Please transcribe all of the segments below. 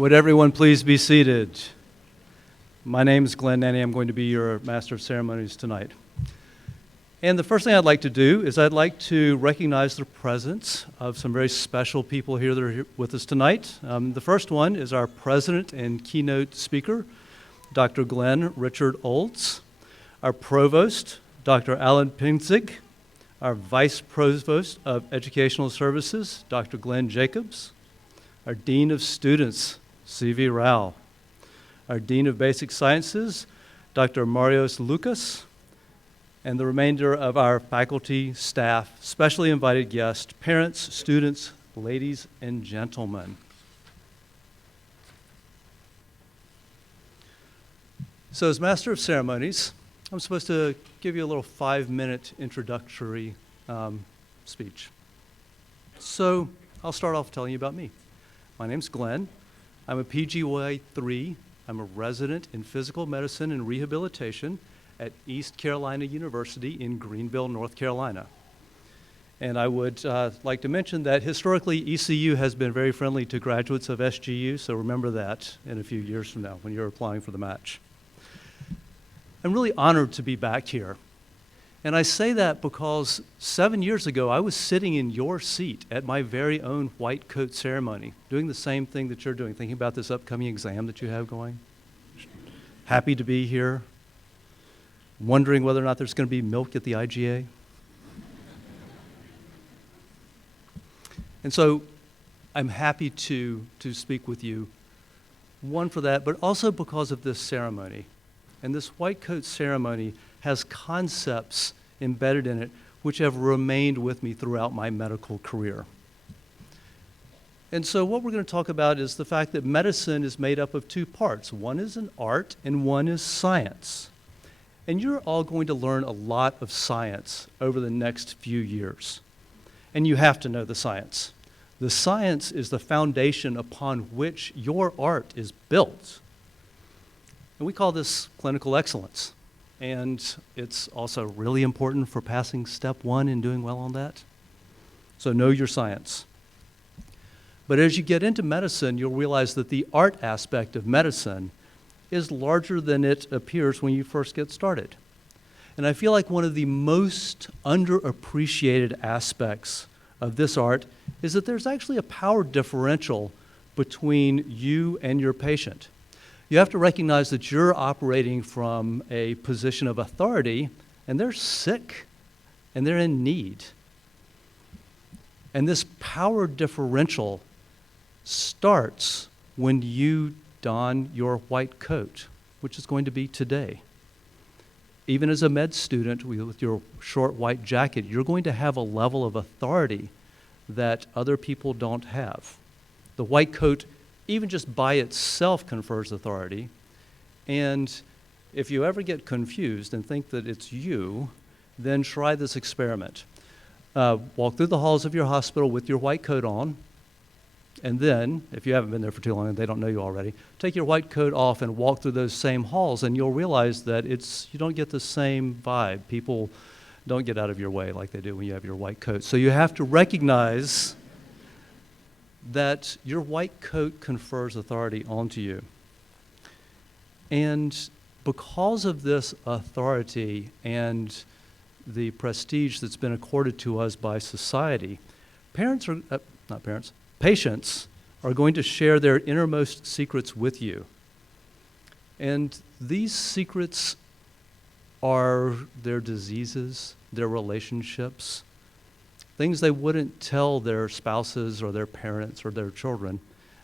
Would everyone please be seated? My name is Glenn Nanny. I'm going to be your Master of Ceremonies tonight. And the first thing I'd like to do is I'd like to recognize the presence of some very special people here that are here with us tonight. The first one is our president and keynote speaker, Dr. Glenn Richard Olds, our provost, Dr. Alan Pinzig, our vice provost of educational services, Dr. Glenn Jacobs, our dean of students, C.V. Rao, our dean of basic sciences, Dr. Marios Lucas, and the remainder of our faculty, staff, specially invited guests, parents, students, ladies and gentlemen. So as Master of Ceremonies, I'm supposed to give you a little 5-minute introductory speech. So I'll start off telling you about me. My name's Glenn. I'm a PGY 3. I'm a resident in physical medicine and rehabilitation at East Carolina University in Greenville, North Carolina. And I would like to mention that historically ECU has been very friendly to graduates of SGU, so remember that in a few years from now when you're applying for the match. I'm really honored to be back here. And I say that because 7 years ago, I was sitting in your seat at my very own white coat ceremony, doing the same thing that you're doing, thinking about this upcoming exam that you have going. Happy to be here. Wondering whether or not there's going to be milk at the IGA. And so I'm happy to speak with you, one for that, but also because of this ceremony. And this white coat ceremony has concepts embedded in it which have remained with me throughout my medical career. And so what we're going to talk about is the fact that medicine is made up of two parts. One is an art and one is science. And you're all going to learn a lot of science over the next few years. And you have to know the science. The science is the foundation upon which your art is built. And we call this clinical excellence. And it's also really important for passing step 1 and doing well on that. So know your science. But as you get into medicine, you'll realize that the art aspect of medicine is larger than it appears when you first get started. And I feel like one of the most underappreciated aspects of this art is that there's actually a power differential between you and your patient. You have to recognize that you're operating from a position of authority, and they're sick, and they're in need. And this power differential starts when you don your white coat, which is going to be today. Even as a med student with your short white jacket, you're going to have a level of authority that other people don't have. The white coat, even just by itself, confers authority. And if you ever get confused and think that it's you, then try this experiment. Walk through the halls of your hospital with your white coat on, and then, if you haven't been there for too long and they don't know you already, take your white coat off and walk through those same halls, and you'll realize that you don't get the same vibe. People don't get out of your way like they do when you have your white coat. So you have to recognize that your white coat confers authority onto you. And because of this authority and the prestige that's been accorded to us by society, patients are going to share their innermost secrets with you. And these secrets are their diseases, their relationships, things they wouldn't tell their spouses or their parents or their children.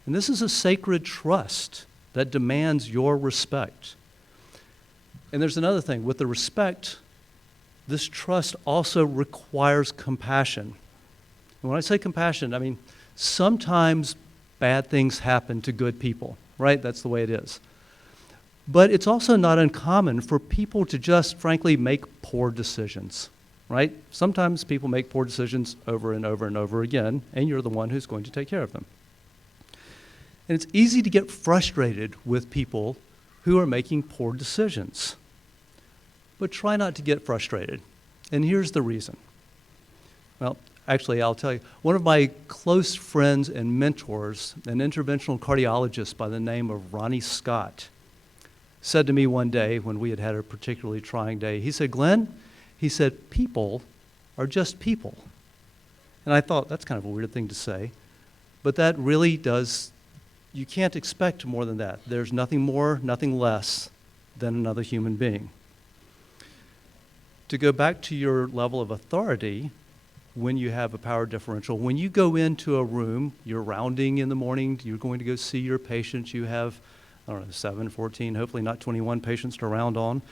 And this is a sacred trust that demands your respect. And there's another thing. With the respect, this trust also requires compassion. And when I say compassion, I mean sometimes bad things happen to good people, right? That's the way it is. But it's also not uncommon for people to just, frankly, make poor decisions, right? Sometimes people make poor decisions over and over and over again, and you're the one who's going to take care of them. And it's easy to get frustrated with people who are making poor decisions. But try not to get frustrated. And here's the reason. Well, Actually, I'll tell you, one of my close friends and mentors, an interventional cardiologist by the name of Ronnie Scott, said to me one day when we had had a particularly trying day, he said, Glenn, he said, people are just people. And I thought, that's kind of a weird thing to say. But that really does, you can't expect more than that. There's nothing more, nothing less than another human being. To go back to your level of authority, when you have a power differential, when you go into a room, you're rounding in the morning, you're going to go see your patients, you have, 7, 14, hopefully not 21 patients to round on.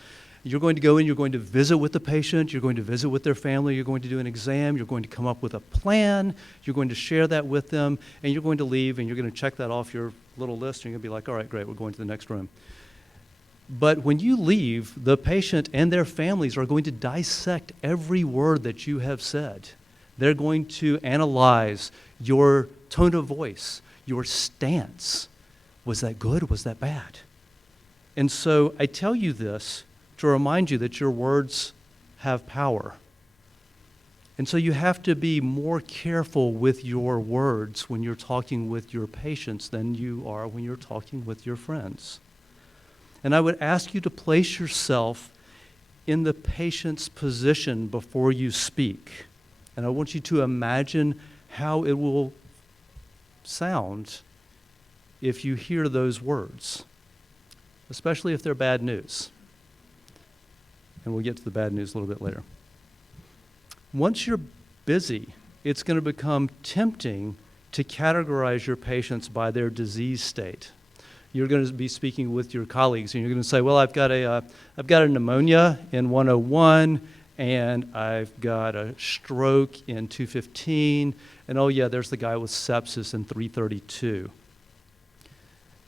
You're going to go in, you're going to visit with the patient, you're going to visit with their family, you're going to do an exam, you're going to come up with a plan, you're going to share that with them, and you're going to leave and you're going to check that off your little list and you're going to be like, all right, great, we're going to the next room. But when you leave, the patient and their families are going to dissect every word that you have said. They're going to analyze your tone of voice, your stance. Was that good? Was that bad? And so I tell you this to remind you that your words have power. And so you have to be more careful with your words when you're talking with your patients than you are when you're talking with your friends. And I would ask you to place yourself in the patient's position before you speak. And I want you to imagine how it will sound if you hear those words, especially if they're bad news. And we'll get to the bad news a little bit later. Once you're busy, it's going to become tempting to categorize your patients by their disease state. You're going to be speaking with your colleagues, and you're going to say, well, I've got a pneumonia in 101, and I've got a stroke in 215, and oh yeah, there's the guy with sepsis in 332.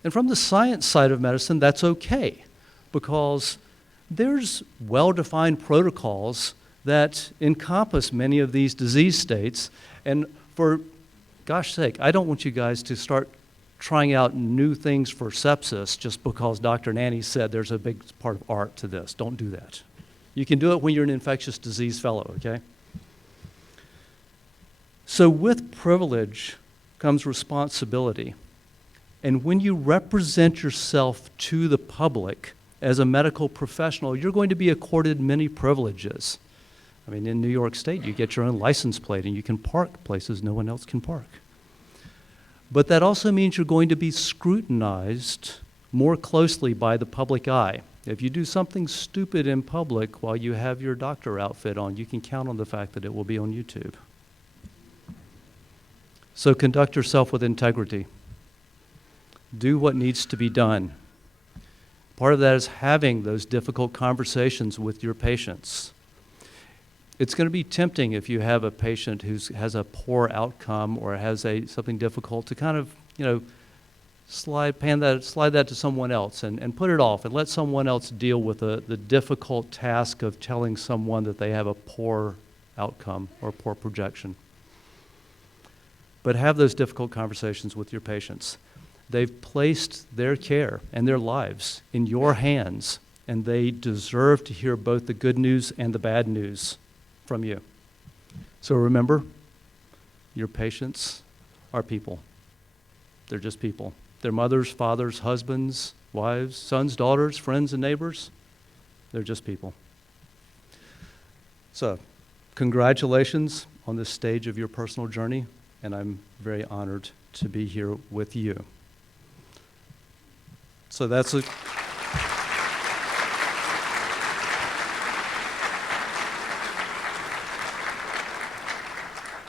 And from the science side of medicine, that's okay, because there's well-defined protocols that encompass many of these disease states, and for gosh sake, I don't want you guys to start trying out new things for sepsis just because Dr. Nanny said there's a big part of art to this. Don't do that. You can do it when you're an infectious disease fellow, okay? So with privilege comes responsibility. And when you represent yourself to the public as a medical professional, you're going to be accorded many privileges. I mean, in New York State, you get your own license plate and you can park places no one else can park. But that also means you're going to be scrutinized more closely by the public eye. If you do something stupid in public while you have your doctor outfit on, you can count on the fact that it will be on YouTube. So conduct yourself with integrity. Do what needs to be done. Part of that is having those difficult conversations with your patients. It's going to be tempting if you have a patient who has a poor outcome or has something difficult to kind of, slide that to someone else and put it off and let someone else deal with the difficult task of telling someone that they have a poor outcome or poor projection. But have those difficult conversations with your patients. They've placed their care and their lives in your hands, and they deserve to hear both the good news and the bad news from you. So remember, your patients are people. They're just people. They're mothers, fathers, husbands, wives, sons, daughters, friends, and neighbors. They're just people. So, congratulations on this stage of your personal journey, and I'm very honored to be here with you. So that's a...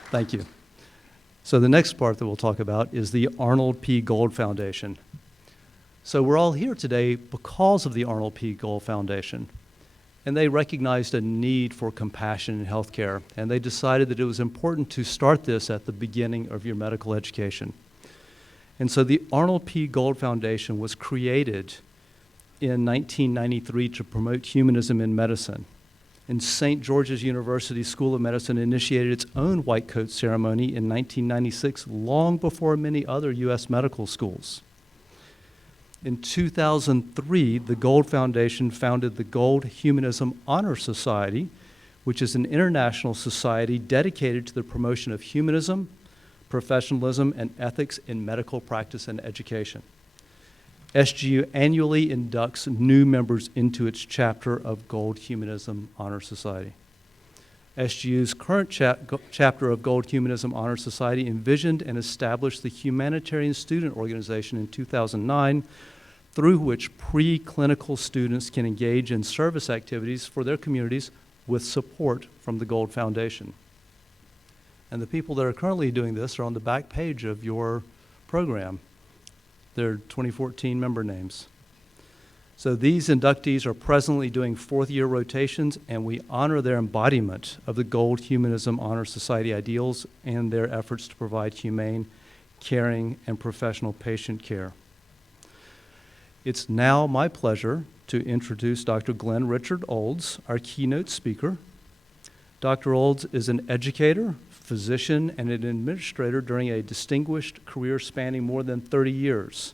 Thank you. So the next part that we'll talk about is the Arnold P. Gold Foundation. So we're all here today because of the Arnold P. Gold Foundation. And they recognized a need for compassion in healthcare, and they decided that it was important to start this at the beginning of your medical education. And so the Arnold P. Gold Foundation was created in 1993 to promote humanism in medicine. And St. George's University School of Medicine initiated its own white coat ceremony in 1996, long before many other U.S. medical schools. In 2003, the Gold Foundation founded the Gold Humanism Honor Society, which is an international society dedicated to the promotion of humanism, professionalism, and ethics in medical practice and education. SGU annually inducts new members into its chapter of Gold Humanism Honor Society. SGU's current chapter of Gold Humanism Honor Society envisioned and established the Humanitarian Student Organization in 2009, through which pre-clinical students can engage in service activities for their communities with support from the Gold Foundation. And the people that are currently doing this are on the back page of your program. Their 2014 member names. So these inductees are presently doing fourth-year rotations, and we honor their embodiment of the Gold Humanism Honor Society ideals and their efforts to provide humane, caring, and professional patient care. It's now my pleasure to introduce Dr. Glenn Richard Olds, our keynote speaker. Dr. Olds is an educator, physician, and an administrator during a distinguished career spanning more than 30 years.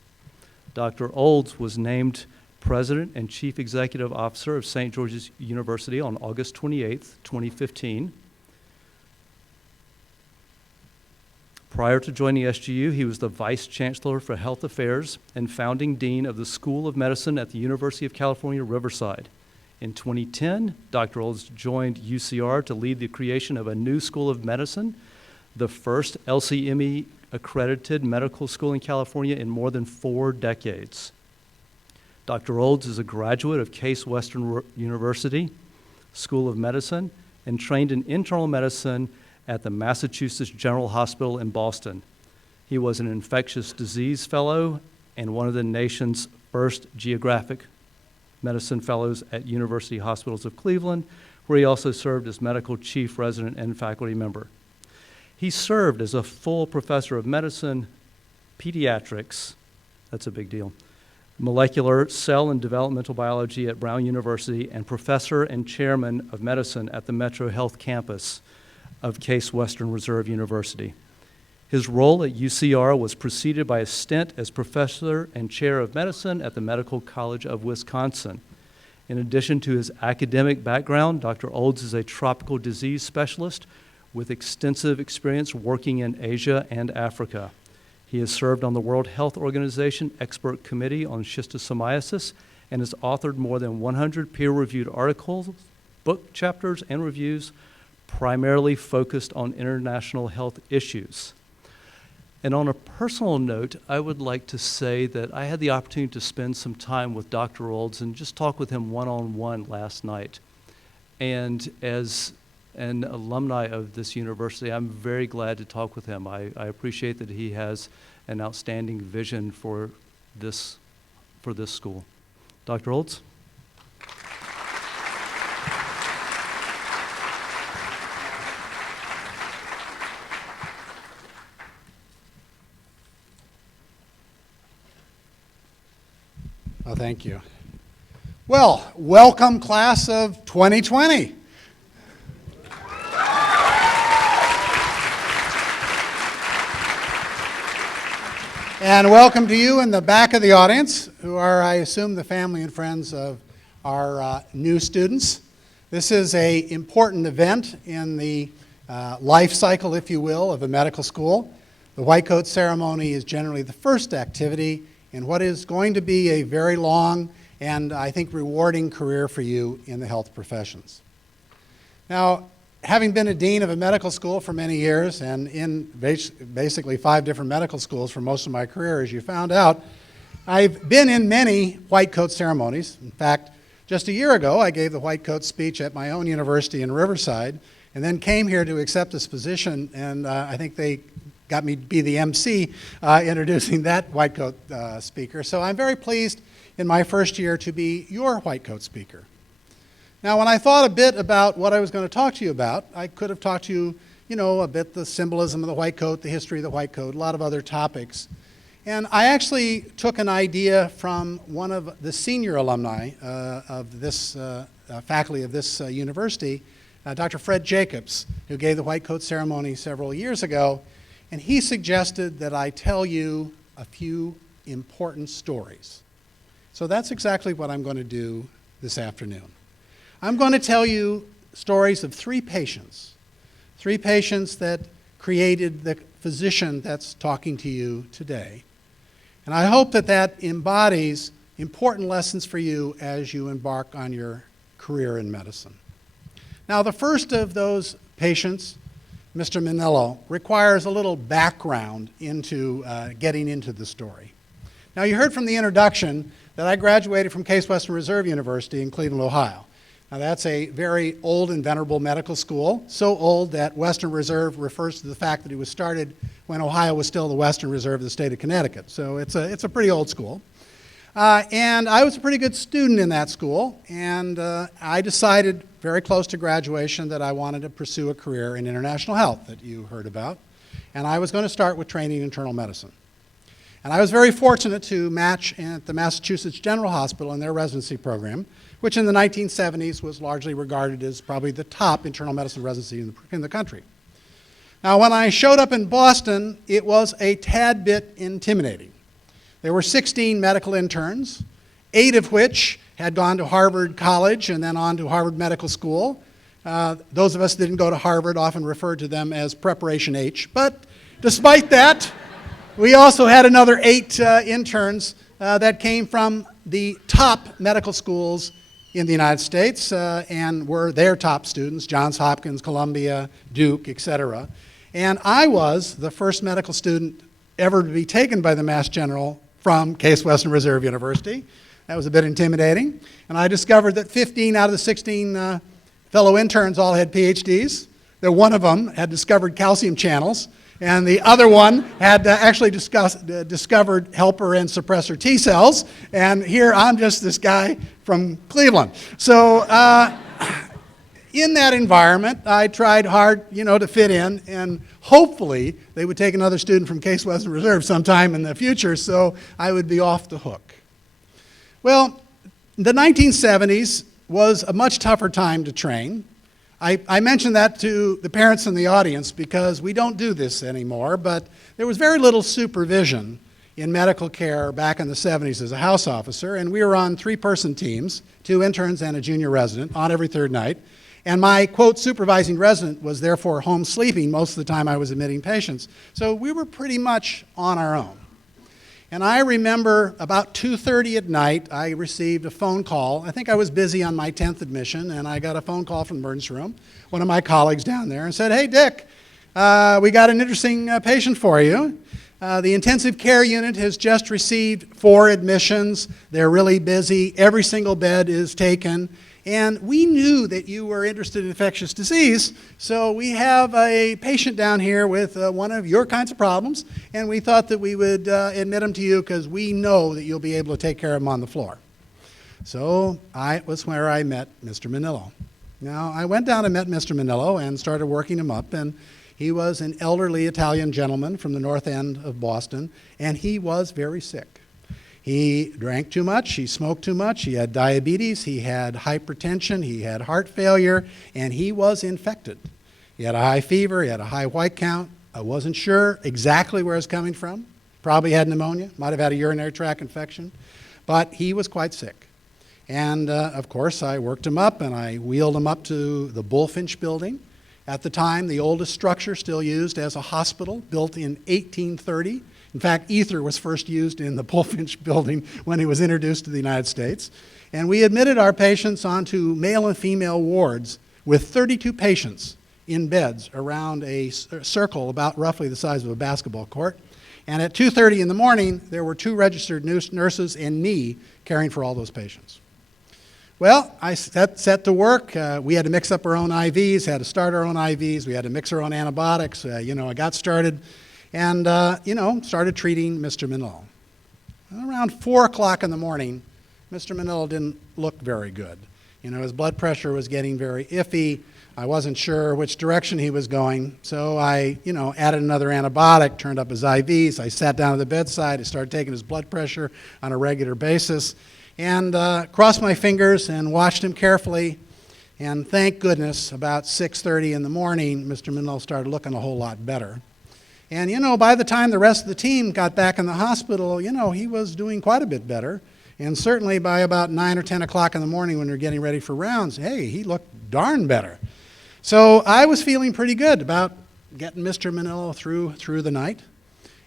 Dr. Olds was named President and Chief Executive Officer of St. George's University on August 28, 2015. Prior to joining SGU, he was the Vice Chancellor for Health Affairs and founding Dean of the School of Medicine at the University of California, Riverside. In 2010, Dr. Olds joined UCR to lead the creation of a new School of Medicine, the first LCME-accredited medical school in California in more than 4 decades. Dr. Olds is a graduate of Case Western University School of Medicine and trained in internal medicine at the Massachusetts General Hospital in Boston. He was an infectious disease fellow and one of the nation's first geographic medicine fellows at University Hospitals of Cleveland, where he also served as medical chief resident and faculty member. He served as a full professor of medicine, pediatrics, that's a big deal, molecular, cell, and developmental biology at Brown University, and professor and chairman of medicine at the Metro Health campus of Case Western Reserve University. His role at UCR was preceded by a stint as professor and chair of medicine at the Medical College of Wisconsin. In addition to his academic background, Dr. Olds is a tropical disease specialist with extensive experience working in Asia and Africa. He has served on the World Health Organization Expert Committee on Schistosomiasis and has authored more than 100 peer-reviewed articles, book chapters, and reviews, primarily focused on international health issues. And on a personal note, I would like to say that I had the opportunity to spend some time with Dr. Olds and just talk with him one-on-one last night. And as an alumni of this university, I'm very glad to talk with him. I appreciate that he has an outstanding vision for this school. Dr. Olds? Oh, thank you. Well, welcome class of 2020. And welcome to you in the back of the audience, who are, I assume, the family and friends of our new students. This is an important event in the life cycle, if you will, of a medical school. The white coat ceremony is generally the first activity in what is going to be a very long and, I think, rewarding career for you in the health professions. Now, having been a dean of a medical school for many years and in basically 5 different medical schools for most of my career, as you found out, I've been in many white coat ceremonies. In fact, just a year ago, I gave the white coat speech at my own university in Riverside and then came here to accept this position, and I think they got me to be the MC introducing that white coat speaker. So I'm very pleased in my first year to be your white coat speaker. Now, when I thought a bit about what I was going to talk to you about, I could have talked to you, a bit the symbolism of the white coat, the history of the white coat, a lot of other topics. And I actually took an idea from one of the senior alumni of this faculty of this university, Dr. Fred Jacobs, who gave the white coat ceremony several years ago. And he suggested that I tell you a few important stories. So that's exactly what I'm going to do this afternoon. I'm going to tell you stories of three patients that created the physician that's talking to you today. And I hope that that embodies important lessons for you as you embark on your career in medicine. Now, the first of those patients, Mr. Manelo, requires a little background into getting into the story. Now, you heard from the introduction that I graduated from Case Western Reserve University in Cleveland, Ohio. Now, that's a very old and venerable medical school, so old that Western Reserve refers to the fact that it was started when Ohio was still the Western Reserve of the state of Connecticut. So it's a pretty old school. And I was a pretty good student in that school, and I decided very close to graduation that I wanted to pursue a career in international health that you heard about. And I was going to start with training in internal medicine. And I was very fortunate to match at the Massachusetts General Hospital in their residency program, which in the 1970s was largely regarded as probably the top internal medicine residency in the country. Now, when I showed up in Boston, it was a tad bit intimidating. There were 16 medical interns, 8 of which had gone to Harvard College and then on to Harvard Medical School. Those of us that didn't go to Harvard often referred to them as Preparation H. But despite that, we also had another 8 interns that came from the top medical schools in the United States and were their top students, Johns Hopkins, Columbia, Duke, etc. And I was the first medical student ever to be taken by the Mass General from Case Western Reserve University. That was a bit intimidating. And I discovered that 15 out of the 16 fellow interns all had PhDs, that one of them had discovered calcium channels, and the other one had actually discovered helper and suppressor T cells, and here I'm just this guy from Cleveland. So in that environment, I tried hard, to fit in, and hopefully they would take another student from Case Western Reserve sometime in the future, so I would be off the hook. Well, the 1970s was a much tougher time to train. I mentioned that to the parents in the audience because we don't do this anymore, but there was very little supervision in medical care back in the 70s as a house officer, and we were on 3-person teams, 2 interns and a junior resident, on every third night. And my, quote, supervising resident was therefore home sleeping most of the time I was admitting patients. So we were pretty much on our own. And I remember about 2:30 at night, I received a phone call. I think I was busy on my 10th admission, and I got a phone call from the emergency room, one of my colleagues down there, and said, "Hey, Dick, we got an interesting patient for you. The intensive care unit has just received 4 admissions. They're really busy. Every single bed is taken. And we knew that you were interested in infectious disease, so we have a patient down here with one of your kinds of problems, and we thought that we would admit him to you because we know that you'll be able to take care of him on the floor." So it was where I met Mr. Manelo. Now, I went down and met Mr. Manelo and started working him up, and he was an elderly Italian gentleman from the north end of Boston, and he was very sick. He drank too much, he smoked too much, he had diabetes, he had hypertension, he had heart failure, and he was infected. He had a high fever, he had a high white count. I wasn't sure exactly where it was coming from. Probably had pneumonia, might have had a urinary tract infection, but he was quite sick. And of course, I worked him up and I wheeled him up to the Bullfinch building. At the time, the oldest structure still used as a hospital, built in 1830. In fact, ether was first used in the Bullfinch building when it was introduced to the United States. And we admitted our patients onto male and female wards with 32 patients in beds around a circle about roughly the size of a basketball court. And at 2:30 in the morning, there were 2 registered nurses and me caring for all those patients. Well, I set to work. We had to mix up our own IVs, had to start our own IVs, we had to mix our own antibiotics. I got started. And, started treating Mr. Manelo. Around 4 o'clock in the morning, Mr. Manelo didn't look very good. His blood pressure was getting very iffy. I wasn't sure which direction he was going. So I, added another antibiotic, turned up his IVs. I sat down at the bedside. I started taking his blood pressure on a regular basis and crossed my fingers and watched him carefully. And thank goodness, about 6:30 in the morning, Mr. Manelo started looking a whole lot better. And, by the time the rest of the team got back in the hospital, he was doing quite a bit better. And certainly by about 9 or 10 o'clock in the morning when we were getting ready for rounds, hey, he looked darn better. So I was feeling pretty good about getting Mr. Manelo through the night.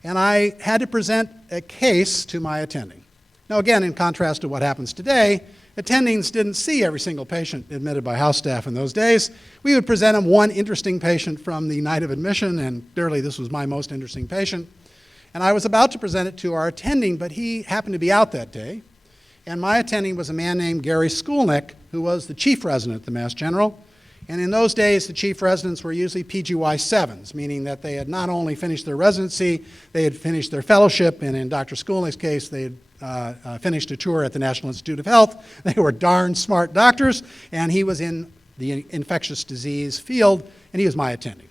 And I had to present a case to my attending. Now again, in contrast to what happens today, attendings didn't see every single patient admitted by house staff in those days. We would present them one interesting patient from the night of admission, and clearly this was my most interesting patient. And I was about to present it to our attending, but he happened to be out that day. And my attending was a man named Gary Skulnick, who was the chief resident at the Mass General. And in those days, the chief residents were usually PGY 7s, meaning that they had not only finished their residency, they had finished their fellowship, and in Dr. Skulnick's case, they had finished a tour at the National Institute of Health. They were darn smart doctors, and he was in the infectious disease field, and he was my attending.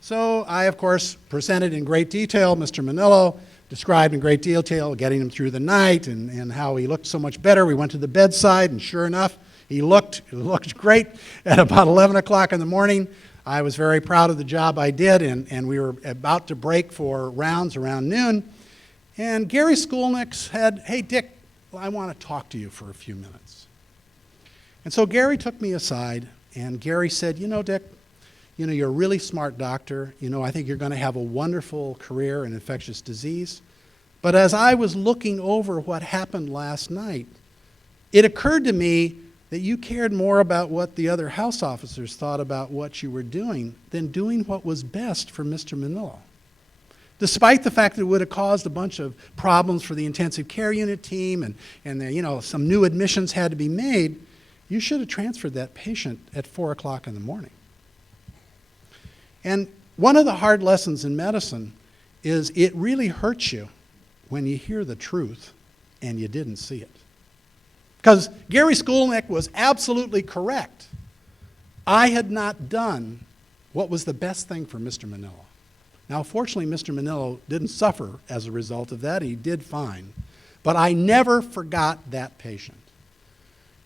So I, of course, presented in great detail Mr. Manelo, described in great detail getting him through the night and how he looked so much better. We went to the bedside, and sure enough, he looked great. At about 11 o'clock in the morning, I was very proud of the job I did, and we were about to break for rounds around noon. And Gary Skulnick said, "Hey, Dick, I want to talk to you for a few minutes." And so Gary took me aside, and Gary said, "You know, Dick, you're a really smart doctor. I think you're going to have a wonderful career in infectious disease. But as I was looking over what happened last night, it occurred to me that you cared more about what the other house officers thought about what you were doing than doing what was best for Mr. Manelo. Despite the fact that it would have caused a bunch of problems for the intensive care unit team and some new admissions had to be made, you should have transferred that patient at 4 o'clock in the morning." And one of the hard lessons in medicine is it really hurts you when you hear the truth and you didn't see it. Because Gary Skulnick was absolutely correct. I had not done what was the best thing for Mr. Manelo. Now, fortunately, Mr. Manelo didn't suffer as a result of that. He did fine. But I never forgot that patient.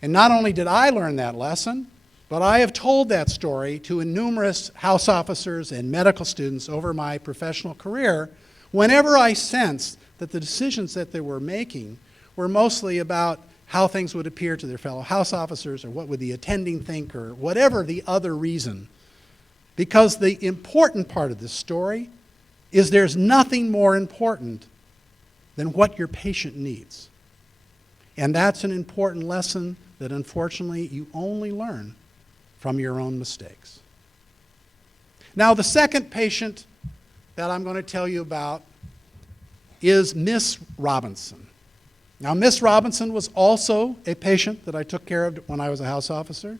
And not only did I learn that lesson, but I have told that story to numerous house officers and medical students over my professional career whenever I sensed that the decisions that they were making were mostly about how things would appear to their fellow house officers, or what would the attending think, or whatever the other reason. Because the important part of this story is there's nothing more important than what your patient needs. And that's an important lesson that unfortunately you only learn from your own mistakes. Now, the second patient that I'm going to tell you about is Miss Robinson. Now, Miss Robinson was also a patient that I took care of when I was a house officer,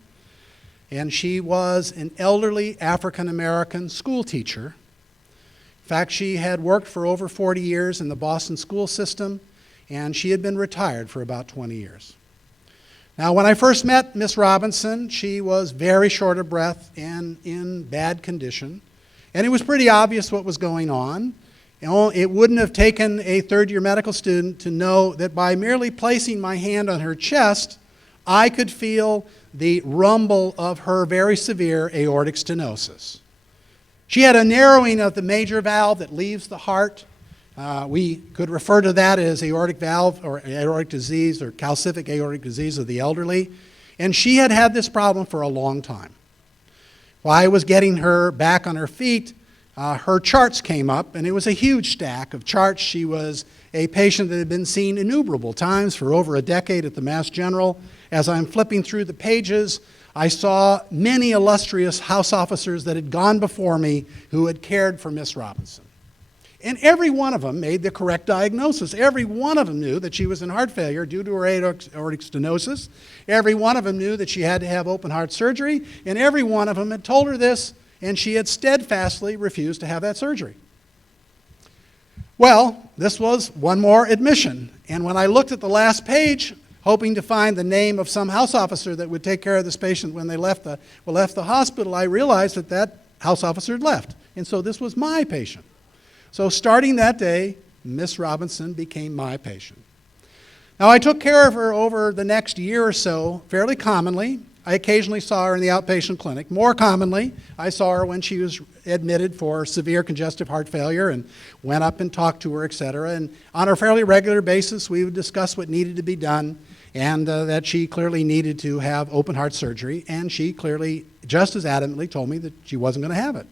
and she was an elderly African-American school teacher. In fact, she had worked for over 40 years in the Boston school system, and she had been retired for about 20 years. Now, when I first met Miss Robinson, she was very short of breath and in bad condition, and it was pretty obvious what was going on. It wouldn't have taken a third-year medical student to know that by merely placing my hand on her chest, I could feel the rumble of her very severe aortic stenosis. She had a narrowing of the major valve that leaves the heart. We could refer to that as aortic valve or aortic disease or calcific aortic disease of the elderly. And she had had this problem for a long time. While I was getting her back on her feet, her charts came up, and it was a huge stack of charts. She was a patient that had been seen innumerable times for over a decade at the Mass General. As I'm flipping through the pages, I saw many illustrious house officers that had gone before me who had cared for Miss Robinson. And every one of them made the correct diagnosis. Every one of them knew that she was in heart failure due to her aortic stenosis. Every one of them knew that she had to have open heart surgery, and every one of them had told her this, and she had steadfastly refused to have that surgery. Well, this was one more admission, and when I looked at the last page, hoping to find the name of some house officer that would take care of this patient when they left the hospital, I realized that that house officer had left, and so this was my patient. So starting that day, Miss Robinson became my patient. Now, I took care of her over the next year or so fairly commonly. I occasionally saw her in the outpatient clinic. More commonly, I saw her when she was admitted for severe congestive heart failure and went up and talked to her, et cetera. And on a fairly regular basis, we would discuss what needed to be done and that she clearly needed to have open heart surgery. And she clearly, just as adamantly, told me that she wasn't going to have it.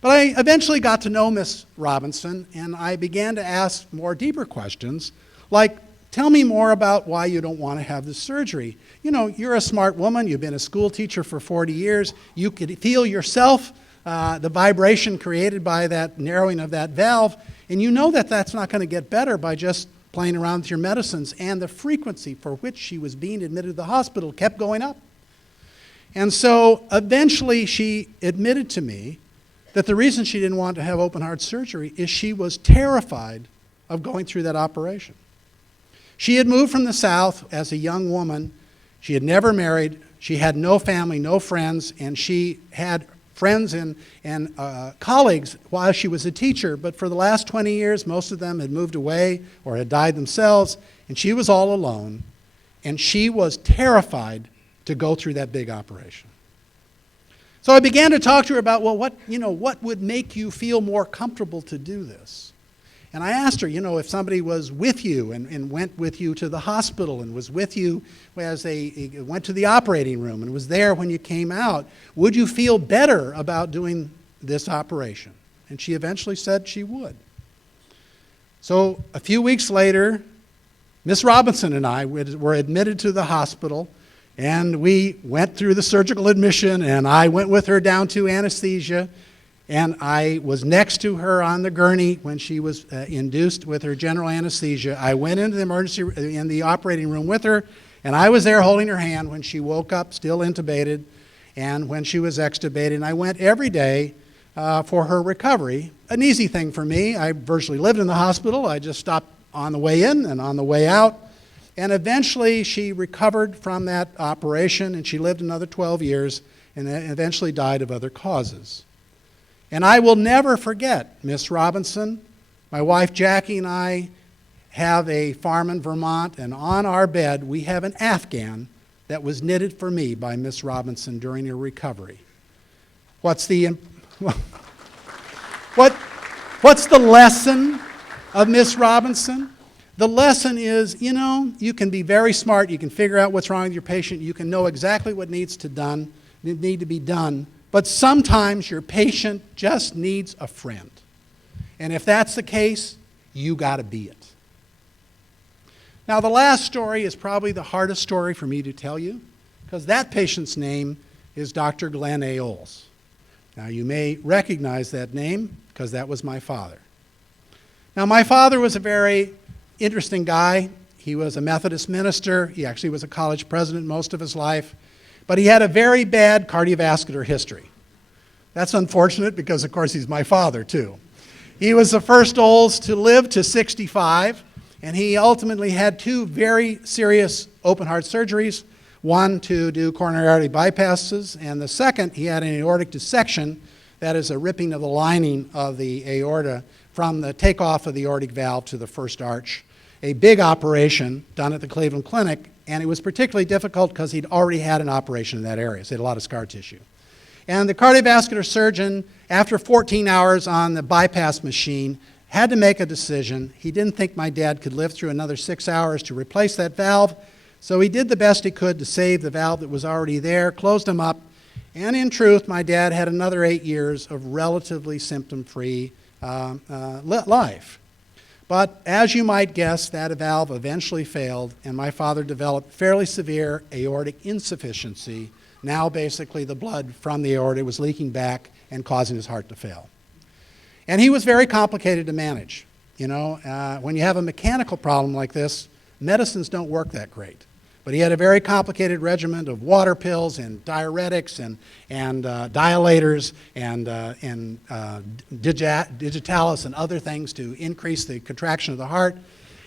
But I eventually got to know Miss Robinson, and I began to ask more deeper questions, like, tell me more about why you don't want to have this surgery. You know, you're a smart woman. You've been a school teacher for 40 years. You could feel yourself the vibration created by that narrowing of that valve, and you know that that's not going to get better by just playing around with your medicines. And the frequency for which she was being admitted to the hospital kept going up. And so eventually she admitted to me that the reason she didn't want to have open heart surgery is she was terrified of going through that operation. She had moved from the South as a young woman. She had never married. She had no family, no friends, and she had friends and colleagues while she was a teacher. But for the last 20 years, most of them had moved away or had died themselves, and she was all alone. And she was terrified to go through that big operation. So I began to talk to her about, well, what would make you feel more comfortable to do this? And I asked her, if somebody was with you and went with you to the hospital and was with you as they went to the operating room and was there when you came out, would you feel better about doing this operation? And she eventually said she would. So a few weeks later, Miss Robinson and I were admitted to the hospital, and we went through the surgical admission, and I went with her down to anesthesia. And I was next to her on the gurney when she was induced with her general anesthesia. I went into the operating room with her, and I was there holding her hand when she woke up, still intubated, and when she was extubated. And I went every day for her recovery. An easy thing for me. I virtually lived in the hospital. I just stopped on the way in and on the way out. And eventually she recovered from that operation, and she lived another 12 years and eventually died of other causes. And I will never forget Miss Robinson. My wife Jackie and I have a farm in Vermont, and on our bed we have an Afghan that was knitted for me by Miss Robinson during her recovery. What's the lesson of Miss Robinson? The lesson is, you can be very smart, you can figure out what's wrong with your patient, you can know exactly what needs to be done. But sometimes your patient just needs a friend. And if that's the case, you got to be it. Now, the last story is probably the hardest story for me to tell you, because that patient's name is Dr. Glenn A. Oles. Now, you may recognize that name because that was my father. Now, my father was a very interesting guy. He was a Methodist minister. He actually was a college president most of his life. But he had a very bad cardiovascular history. That's unfortunate because, of course, he's my father, too. He was the first Oles to live to 65, and he ultimately had two very serious open heart surgeries, one to do coronary artery bypasses, and the second, he had an aortic dissection, that is a ripping of the lining of the aorta from the takeoff of the aortic valve to the first arch. A big operation done at the Cleveland Clinic, and it was particularly difficult because he'd already had an operation in that area, so he had a lot of scar tissue. And the cardiovascular surgeon, after 14 hours on the bypass machine, had to make a decision. He didn't think my dad could live through another 6 hours to replace that valve, so he did the best he could to save the valve that was already there, closed him up, and in truth, my dad had another 8 years of relatively symptom-free life. But as you might guess, that valve eventually failed, and my father developed fairly severe aortic insufficiency. Now basically the blood from the aorta was leaking back and causing his heart to fail. And he was very complicated to manage. When you have a mechanical problem like this, medicines don't work that great. But he had a very complicated regimen of water pills and diuretics and dilators and digitalis and other things to increase the contraction of the heart.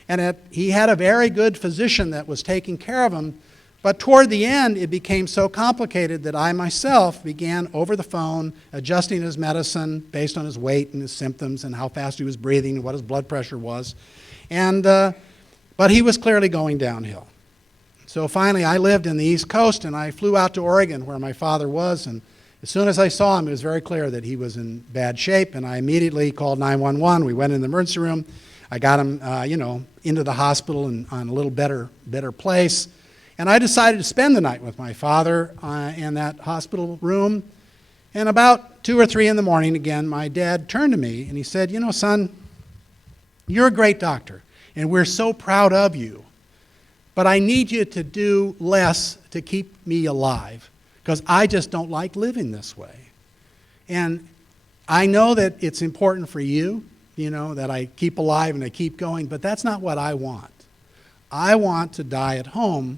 And he had a very good physician that was taking care of him. But toward the end, it became so complicated that I myself began over the phone adjusting his medicine based on his weight and his symptoms and how fast he was breathing and what his blood pressure was. But he was clearly going downhill. So finally, I lived in the East Coast, and I flew out to Oregon, where my father was, and as soon as I saw him, it was very clear that he was in bad shape, and I immediately called 911. We went in the emergency room. I got him, into the hospital and on a little better place. And I decided to spend the night with my father in that hospital room. And about 2 or 3 in the morning, again, my dad turned to me and he said, son, you're a great doctor, and we're so proud of you. But I need you to do less to keep me alive, because I just don't like living this way. And I know that it's important for you, that I keep alive and I keep going, but that's not what I want. I want to die at home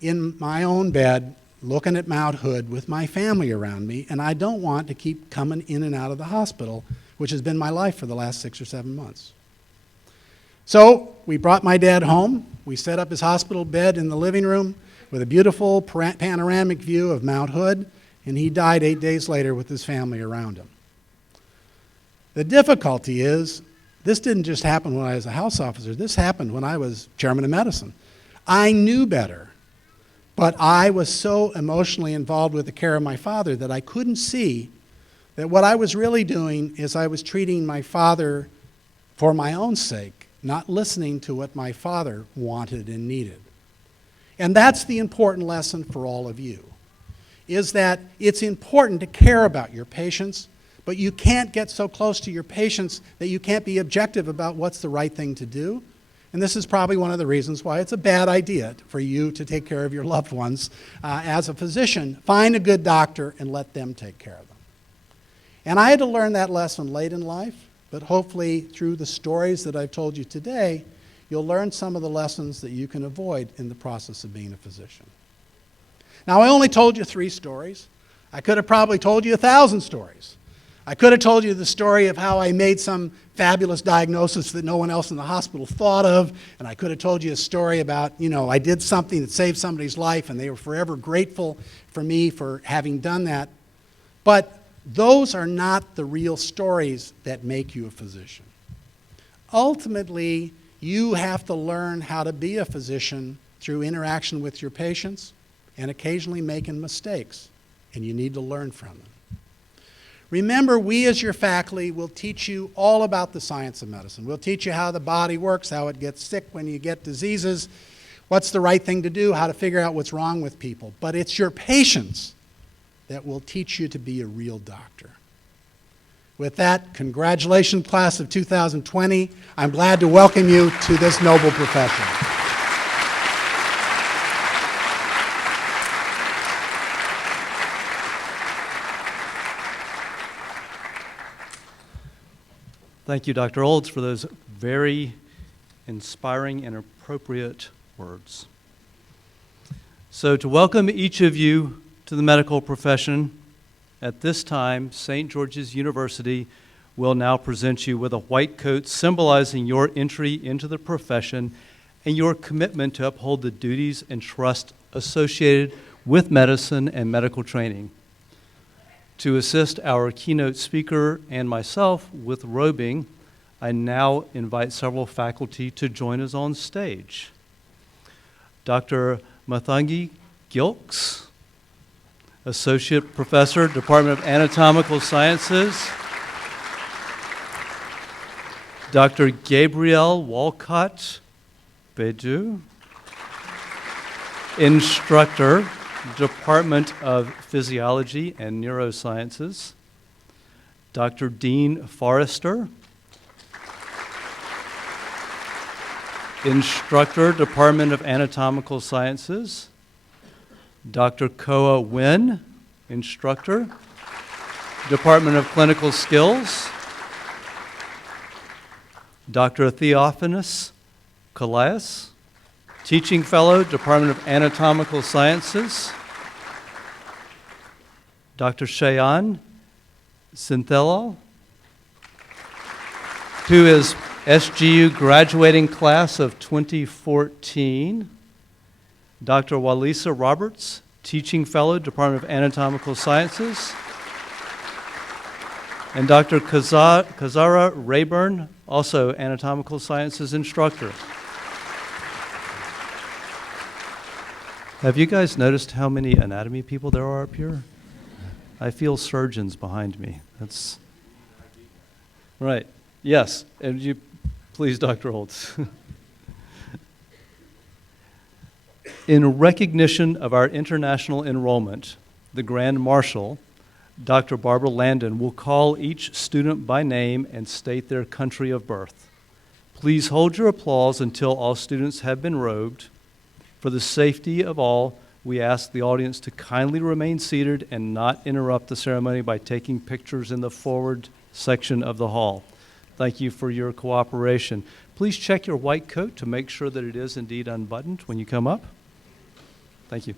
in my own bed, looking at Mount Hood with my family around me, and I don't want to keep coming in and out of the hospital, which has been my life for the last 6 or 7 months. So we brought my dad home. We set up his hospital bed in the living room with a beautiful panoramic view of Mount Hood, and he died 8 days later with his family around him. The difficulty is, this didn't just happen when I was a house officer. This happened when I was chairman of medicine. I knew better, but I was so emotionally involved with the care of my father that I couldn't see that what I was really doing is I was treating my father for my own sake, not listening to what my father wanted and needed. And that's the important lesson for all of you, is that it's important to care about your patients, but you can't get so close to your patients that you can't be objective about what's the right thing to do. And this is probably one of the reasons why it's a bad idea for you to take care of your loved ones. As a physician, find a good doctor and let them take care of them. And I had to learn that lesson late in life, but hopefully through the stories that I've told you today, you'll learn some of the lessons that you can avoid in the process of being a physician. Now, I only told you 3 stories. I could have probably told you 1,000 stories. I could have told you the story of how I made some fabulous diagnosis that no one else in the hospital thought of, and I could have told you a story about, I did something that saved somebody's life, and they were forever grateful for me for having done that. But those are not the real stories that make you a physician. Ultimately, you have to learn how to be a physician through interaction with your patients and occasionally making mistakes, and you need to learn from them. Remember, we as your faculty will teach you all about the science of medicine. We'll teach you how the body works, how it gets sick when you get diseases, what's the right thing to do, how to figure out what's wrong with people. But it's your patients that will teach you to be a real doctor. With that, congratulations, class of 2020. I'm glad to welcome you to this noble profession. Thank you, Dr. Olds, for those very inspiring and appropriate words. So to welcome each of you to the medical profession, at this time, St. George's University will now present you with a white coat symbolizing your entry into the profession and your commitment to uphold the duties and trust associated with medicine and medical training. To assist our keynote speaker and myself with robing, I now invite several faculty to join us on stage. Dr. Mathangi Gilks, Associate Professor, Department of Anatomical Sciences. Dr. Gabrielle Walcott Bedu, Instructor, Department of Physiology and Neurosciences. Dr. Dean Forrester, Instructor, Department of Anatomical Sciences. Dr. Koa Nguyen, Instructor, Department of Clinical Skills. Dr. Theophanis Calais, Teaching Fellow, Department of Anatomical Sciences. Dr. Shayan Sinthelal, who is SGU graduating class of 2014. Dr. Walisa Roberts, Teaching Fellow, Department of Anatomical Sciences. And Dr. Kazara Rayburn, also Anatomical Sciences instructor. Have you guys noticed how many anatomy people there are up here? I feel surgeons behind me. That's right. Yes, and you, please, Dr. Holtz. In recognition of our international enrollment, the Grand Marshal, Dr. Barbara Landon, will call each student by name and state their country of birth. Please hold your applause until all students have been robed. For the safety of all, we ask the audience to kindly remain seated and not interrupt the ceremony by taking pictures in the forward section of the hall. Thank you for your cooperation. Please check your white coat to make sure that it is indeed unbuttoned when you come up. Thank you.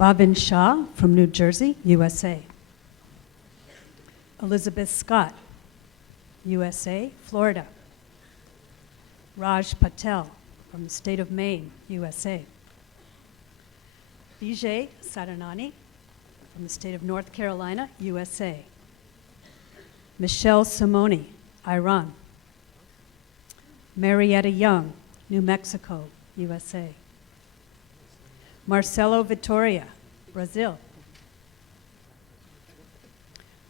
Bhavin Shah from New Jersey, USA. Elizabeth Scott, USA, Florida. Raj Patel from the state of Maine, USA. Vijay Saranani from the state of North Carolina, USA. Michelle Simoni, Iran. Marietta Young, New Mexico, USA. Marcelo Vittoria, Brazil.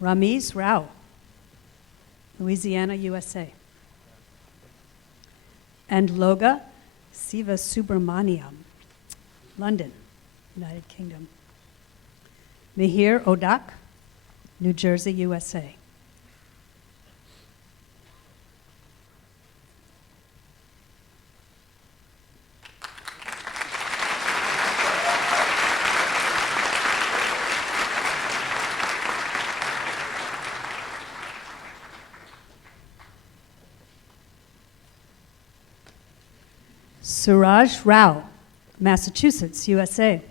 Ramiz Rao, Louisiana, USA. And Loga Sivasubramaniam, London, United Kingdom. Mihir Odak, New Jersey, USA. Suraj Rao, Massachusetts, USA.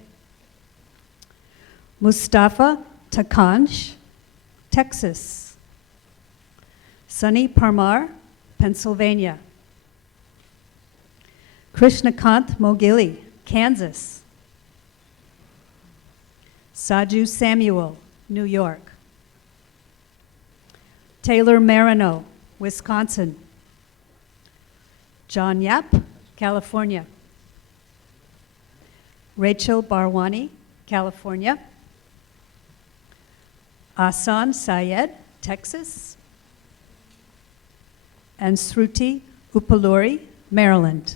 Mustafa Takanj, Texas. Sunny Parmar, Pennsylvania. Krishnakanth Mogili, Kansas. Saju Samuel, New York. Taylor Marino, Wisconsin. John Yap, California. Rachel Barwani, California. Asan Syed, Texas. And Sruti Upaluri, Maryland.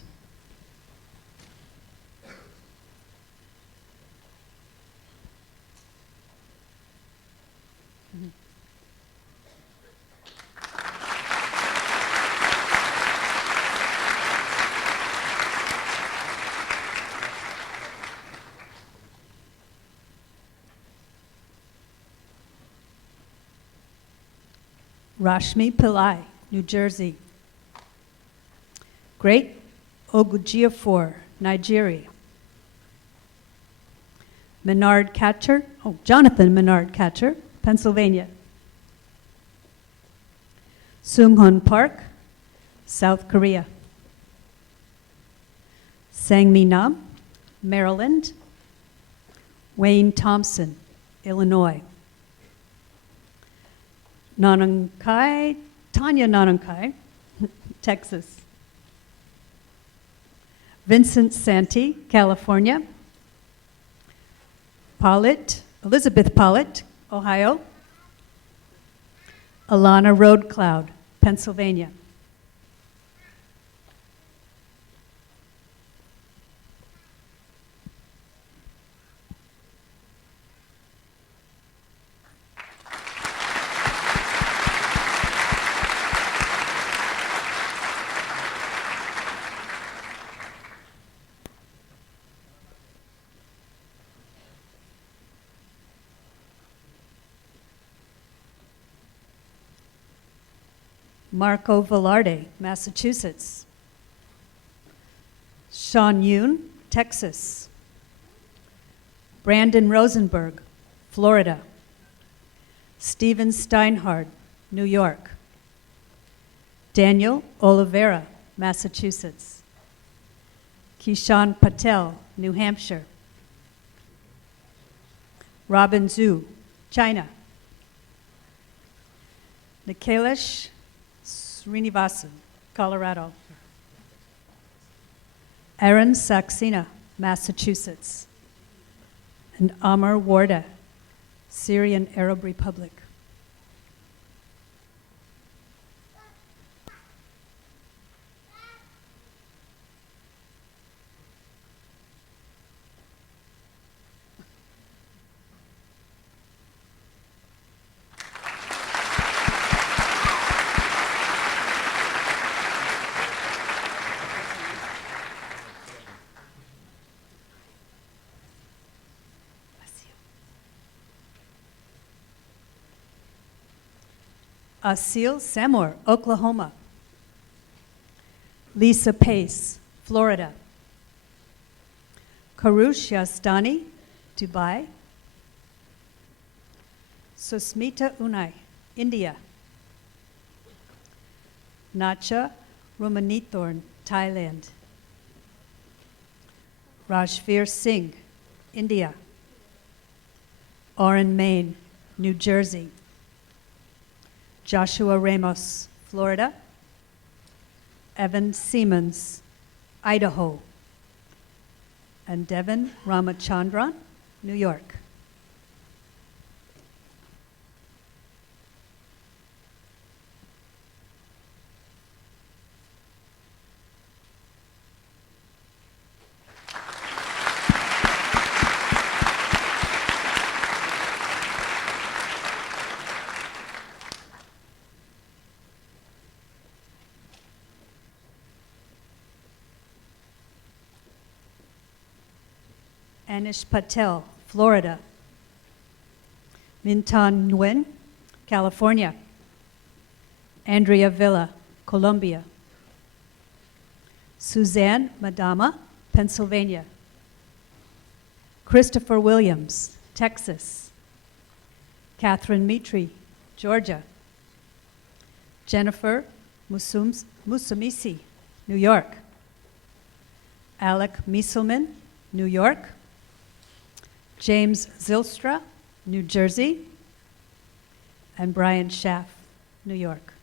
Rashmi Pillai, New Jersey. Great Ogujiafor, Nigeria. Jonathan Menard Catcher, Pennsylvania. Sunghun Park, South Korea. Sangmi Nam, Maryland. Wayne Thompson, Illinois. Tanya Nanankai, Texas. Vincent Santee, California. Elizabeth Pollitt, Ohio. Alana Roadcloud, Pennsylvania. Marco Velarde, Massachusetts. Sean Yoon, Texas. Brandon Rosenberg, Florida. Stephen Steinhardt, New York. Daniel Oliveira, Massachusetts. Kishan Patel, New Hampshire. Robin Zhu, China. Nikailash Srinivasan, Colorado. Aaron Saxena, Massachusetts. And Amar Warda, Syrian Arab Republic. Asil Samor, Oklahoma. Lisa Pace, Florida. Karush Yastani, Dubai. Susmita Unai, India. Nacha Rumanithorn, Thailand. Rajveer Singh, India. Oren Main, New Jersey. Joshua Ramos, Florida. Evan Siemens, Idaho. And Devin Ramachandran, New York. Anish Patel, Florida. Mintan Nguyen, California. Andrea Villa, Colombia. Suzanne Madama, Pennsylvania. Christopher Williams, Texas. Catherine Mitri, Georgia. Jennifer Musumisi, New York. Alec Mieselman, New York. James Zilstra, New Jersey. And Brian Schaff, New York.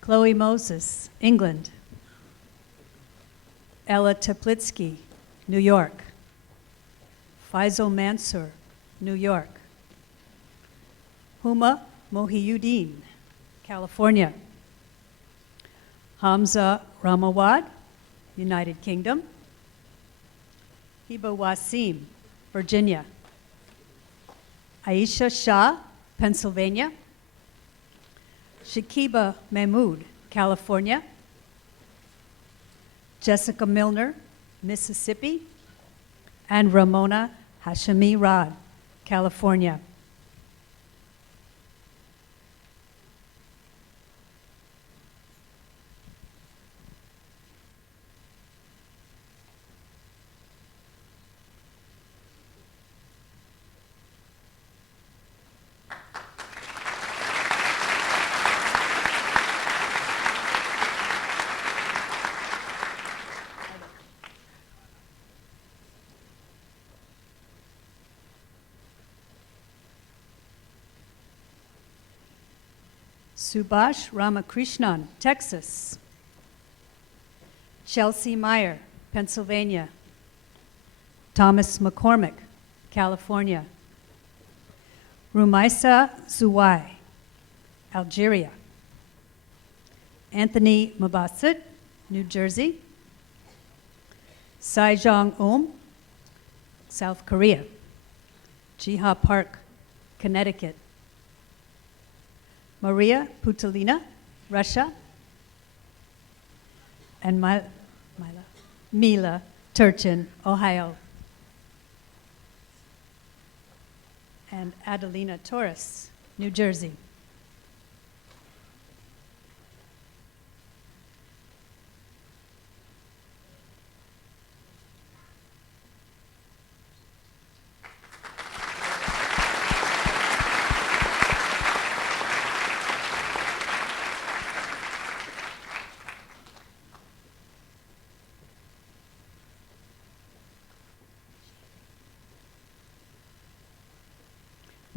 Chloe Moses, England. Ella Teplitsky, New York. Faisal Mansour, New York. Huma Mohiuddin, California. Hamza Ramawad, United Kingdom. Hiba Wasim, Virginia. Aisha Shah, Pennsylvania. Shakiba Mahmood, California. Jessica Milner, Mississippi. And Ramona Hashemi Rad, California. Subhash Ramakrishnan, Texas. Chelsea Meyer, Pennsylvania. Thomas McCormick, California. Rumaisa Zuwai, Algeria. Anthony Mabasset, New Jersey. Saijong South Korea. Jiha Park, Connecticut. Maria Putalina, Russia. And Mila Turchin, Ohio. And Adelina Torres, New Jersey.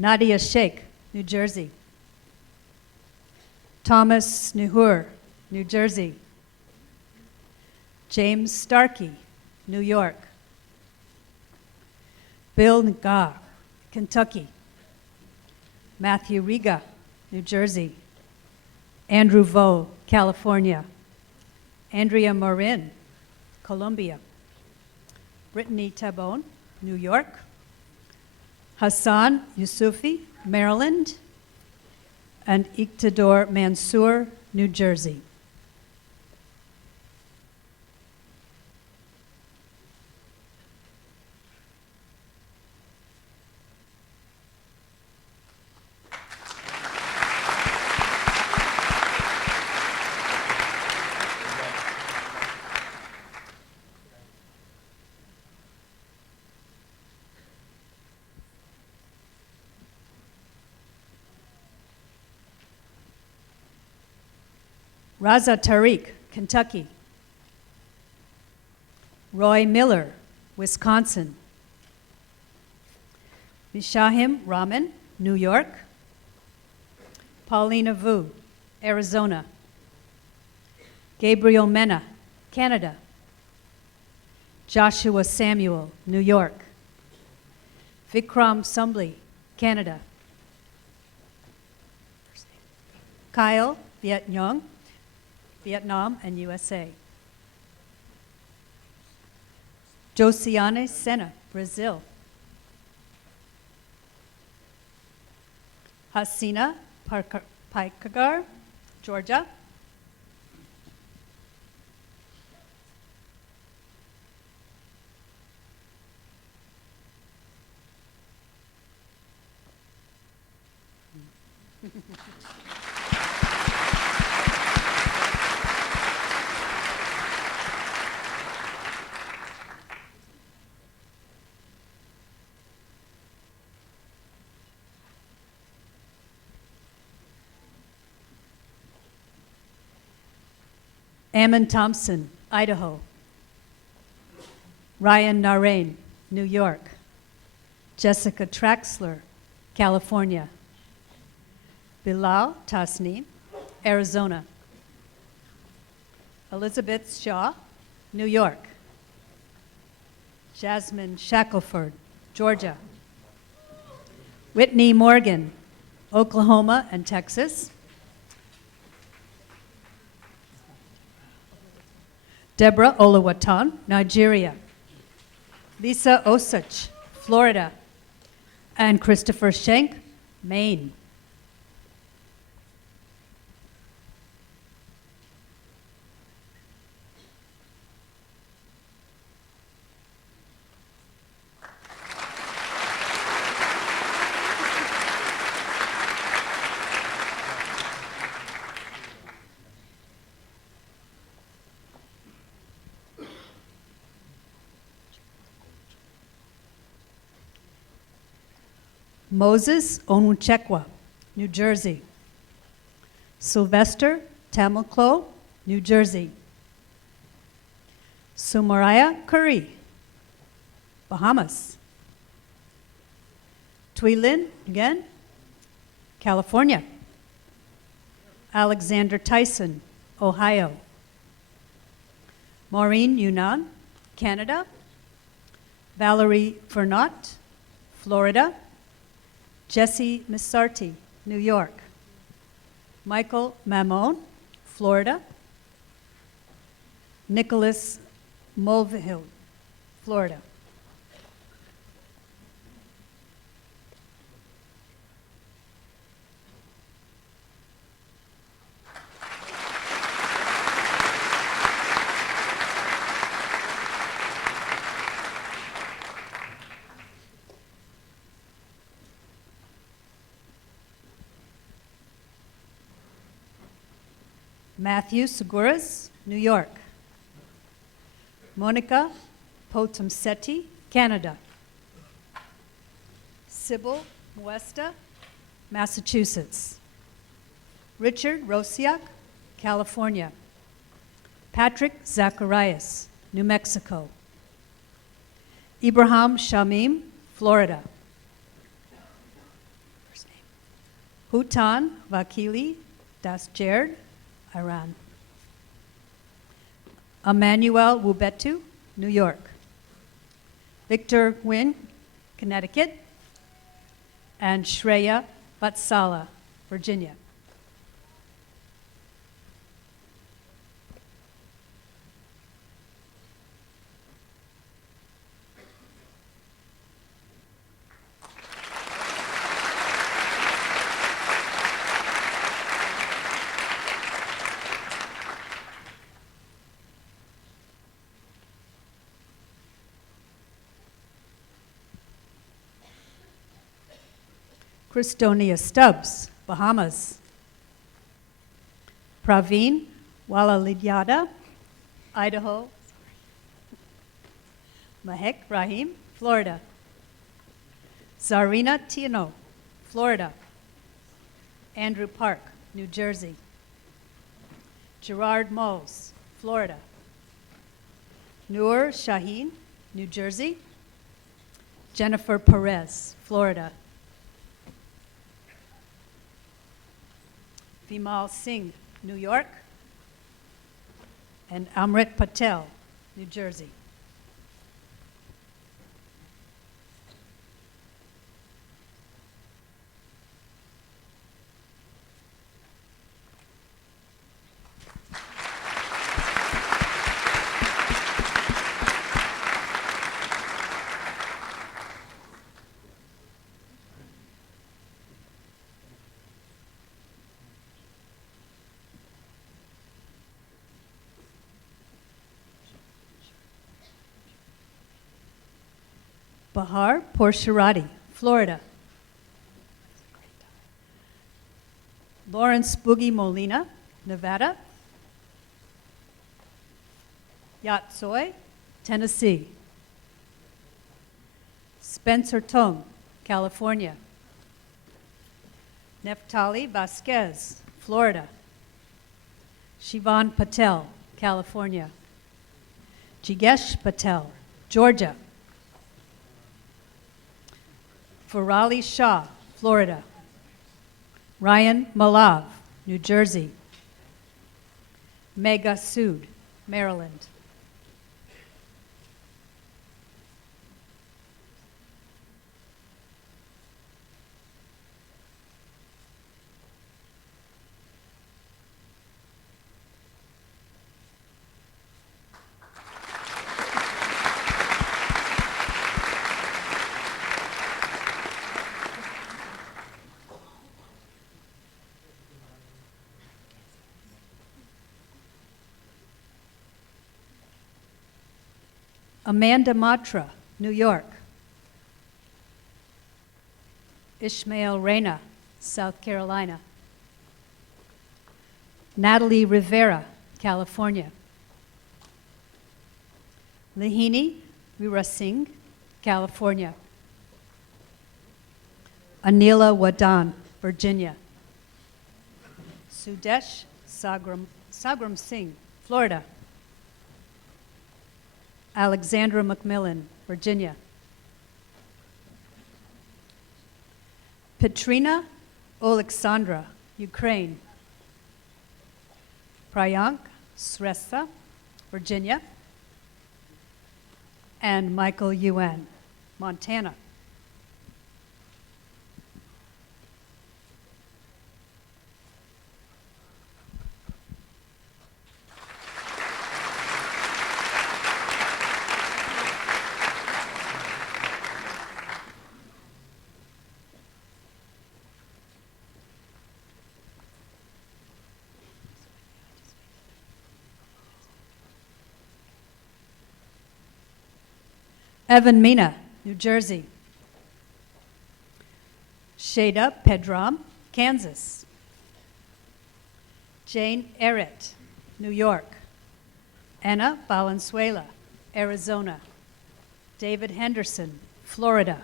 Nadia Sheikh, New Jersey. Thomas Nuhur, New Jersey. James Starkey, New York. Bill Ngar, Kentucky. Matthew Riga, New Jersey. Andrew Vo, California. Andrea Marin, Colombia. Brittany Tabone, New York. Hassan Yusufi, Maryland. And Iqtidor Mansour, New Jersey. Raza Tariq, Kentucky. Roy Miller, Wisconsin. Mishahim Rahman, New York. Paulina Vu, Arizona. Gabriel Mena, Canada. Joshua Samuel, New York. Vikram Sumbli, Canada. Kyle Viet Nhong, Vietnam and USA. Josiane Sena, Brazil. Hasina Paikagar, Georgia. Ammon Thompson, Idaho. Ryan Narain, New York. Jessica Traxler, California. Bilal Tasneem, Arizona. Elizabeth Shaw, New York. Jasmine Shackelford, Georgia. Whitney Morgan, Oklahoma and Texas. Deborah Olawatan, Nigeria. Lisa Osich, Florida. And Christopher Schenk, Maine. Moses Onwuchekwa, New Jersey. Sylvester Tamilclo, New Jersey. Sumaraya Curry, Bahamas. Tweelin, again, California. Alexander Tyson, Ohio. Maureen Yunnan, Canada. Valerie Fernot, Florida. Jesse Missarti, New York. Michael Mamone, Florida. Nicholas Mulvihill, Florida. Matthew Seguras, New York. Monica Potomsetti, Canada. Sybil Muesta, Massachusetts. Richard Rosiak, California. Patrick Zacharias, New Mexico. Ibrahim Shamim, Florida. Hutan Vakili Dasjerd, Iran. Emmanuel Wubetu, New York. Victor Nguyen, Connecticut. And Shreya Vatsala, Virginia. Christonia Stubbs, Bahamas. Praveen Walalidyada, Idaho. Mahek Rahim, Florida. Zarina Tiano, Florida. Andrew Park, New Jersey. Gerard Moles, Florida. Noor Shaheen, New Jersey. Jennifer Perez, Florida. Vimal Singh, New York. And Amrit Patel, New Jersey. Bahar Porcherati, Florida. Lawrence Boogie Molina, Nevada. Yat Soy, Tennessee. Spencer Tong, California. Neftali Vasquez, Florida. Shivan Patel, California. Jigesh Patel, Georgia. Farali Shah, Florida. Ryan Malav, New Jersey. Megha Sood, Maryland. Amanda Matra, New York. Ishmael Reyna, South Carolina. Natalie Rivera, California. Lihini Virasingh, California. Anila Wadan, Virginia. Sudesh Sagram Singh, Florida. Alexandra McMillan, Virginia. Petrina Oleksandra, Ukraine. Prayank Srestha, Virginia. And Michael Yuan, Montana. Evan Mina, New Jersey. Shada Pedram, Kansas. Jane Errett, New York. Anna Valenzuela, Arizona. David Henderson, Florida.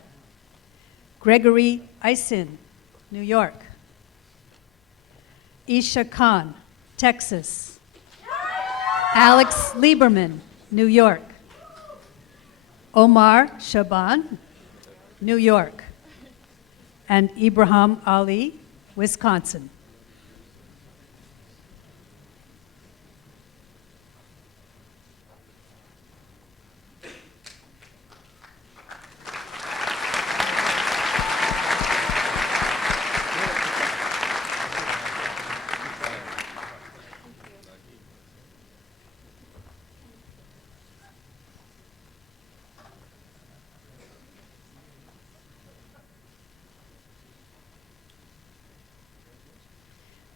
Gregory Eisin, New York. Isha Khan, Texas. Alex Lieberman, New York. Omar Shaban, New York. And Ibrahim Ali Wisconsin.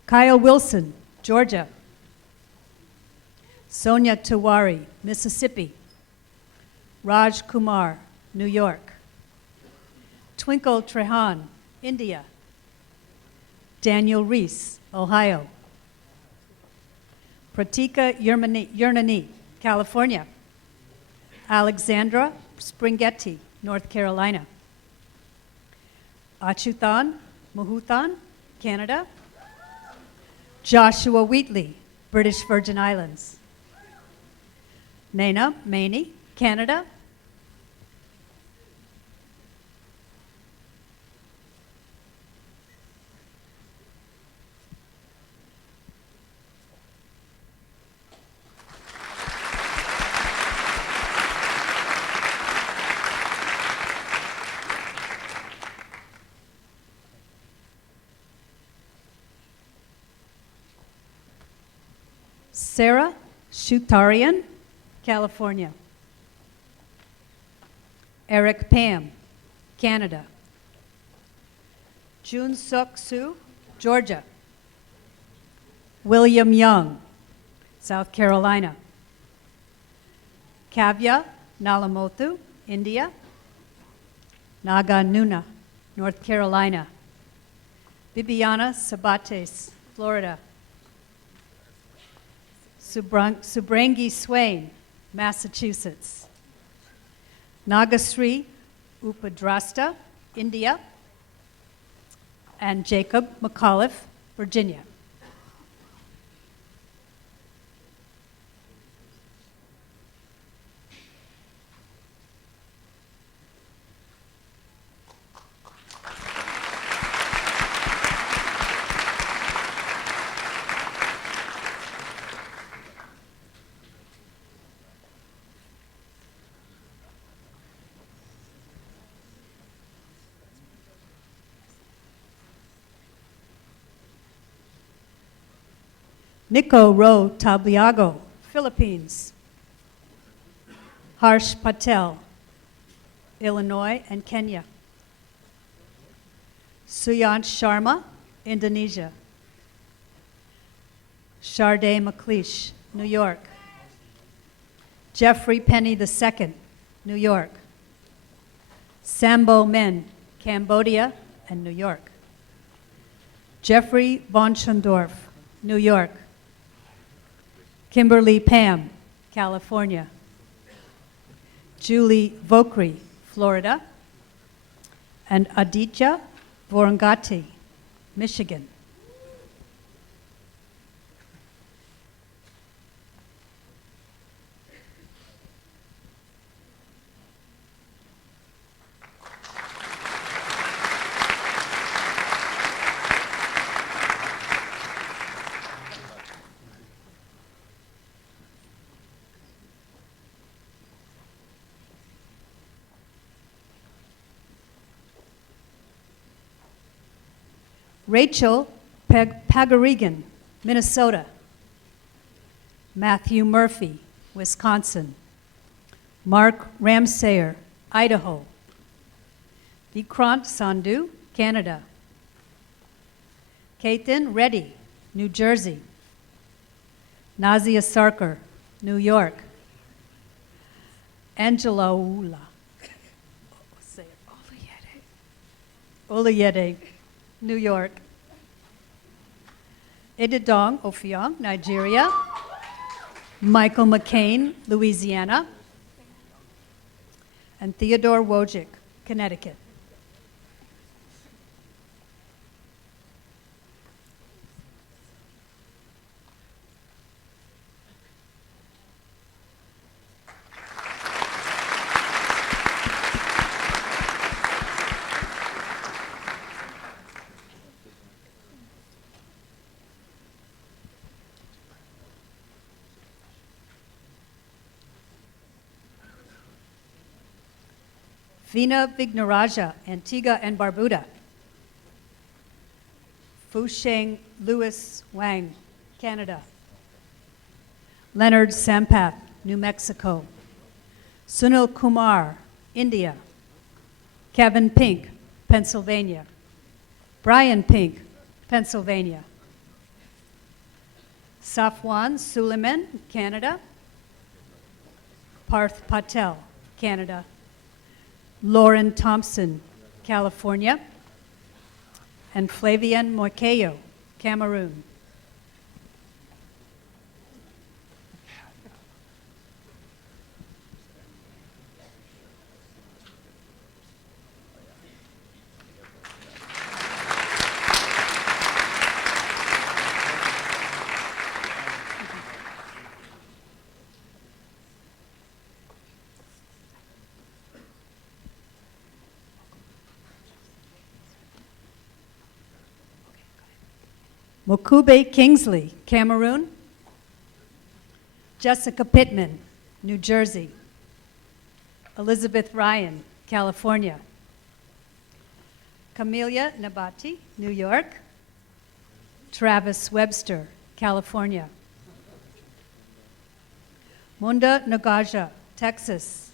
Kyle Wilson, Georgia. Sonia Tiwari, Mississippi. Raj Kumar, New York. Twinkle Trehan, India. Daniel Reese, Ohio. Pratika Yernani, California. Alexandra Springhetti, North Carolina. Achuthan Mahuthan, Canada. Joshua Wheatley, British Virgin Islands. Naina Maney, Canada. Sarah Shutarian, California. Eric Pam, Canada. Jun Suk Soo, Georgia. William Young, South Carolina. Kavya Nalamothu, India. Naga Nuna, North Carolina. Bibiana Sabates, Florida. Subrangi Swain, Massachusetts. Nagasri Upadrasta, India. And Jacob McAuliffe, Virginia. Nico Ro Tabliago, Philippines. Harsh Patel, Illinois and Kenya. Suyant Sharma, Indonesia. Sharday McLeish, New York. Jeffrey Penny II, New York. Sambo Men, Cambodia and New York. Jeffrey von Schondorf, New York. Kimberly Pam, California. Julie Vokri, Florida. And Aditya Vorangati, Michigan. Rachel Pagarigan, Minnesota. Matthew Murphy, Wisconsin. Mark Ramsayer, Idaho. Vikrant Sandhu, Canada. Ketan Reddy, New Jersey. Nazia Sarkar, New York. Angela Ula. Say it, Olayede, New York. Ididong Ofiong, Nigeria. Michael McCain, Louisiana. And Theodore Wojcik, Connecticut. Veena Vignaraja, Antigua and Barbuda. Fusheng Louis Wang, Canada. Leonard Sampath, New Mexico. Sunil Kumar, India. Kevin Pink, Pennsylvania. Brian Pink, Pennsylvania. Safwan Suleiman, Canada. Parth Patel, Canada. Lauren Thompson, California. And Flavian Moikeyo, Cameroon. Mokube Kingsley, Cameroon. Jessica Pittman, New Jersey. Elizabeth Ryan, California. Camelia Nabati, New York. Travis Webster, California. Munda Nagaja, Texas.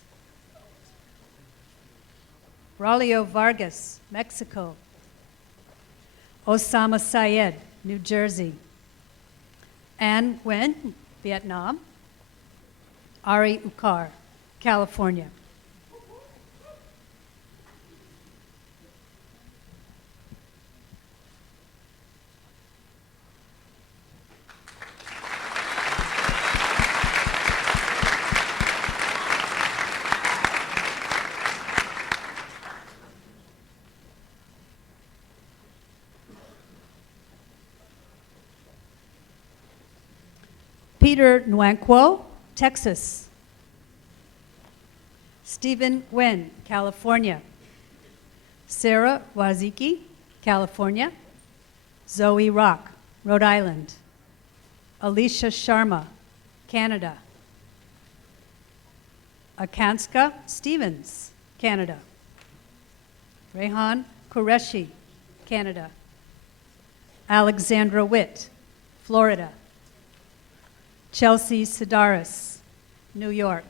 Braulio Vargas, Mexico. Osama Syed, New Jersey. An Nguyen, Vietnam. Ari Ukar, California. Peter Nwankwo, Texas. Stephen Nguyen, California. Sarah Waziki, California. Zoe Rock, Rhode Island. Alicia Sharma, Canada. Akanska Stevens, Canada. Rehan Qureshi, Canada. Alexandra Witt, Florida. Chelsea Sidaris, New York.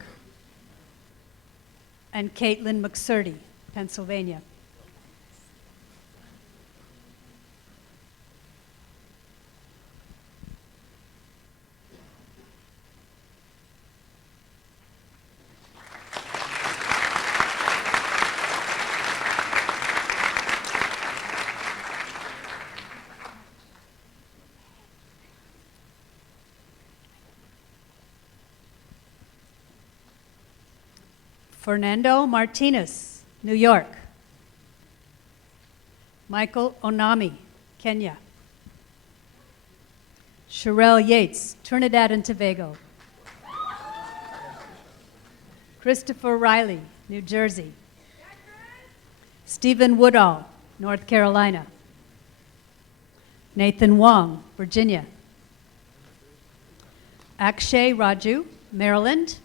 And Caitlin McSurdy, Pennsylvania. Fernando Martinez, New York. Michael Onami, Kenya. Sherelle Yates, Trinidad and Tobago. Christopher Riley, New Jersey. Stephen Woodall, North Carolina. Nathan Wong, Virginia. Akshay Raju, Maryland.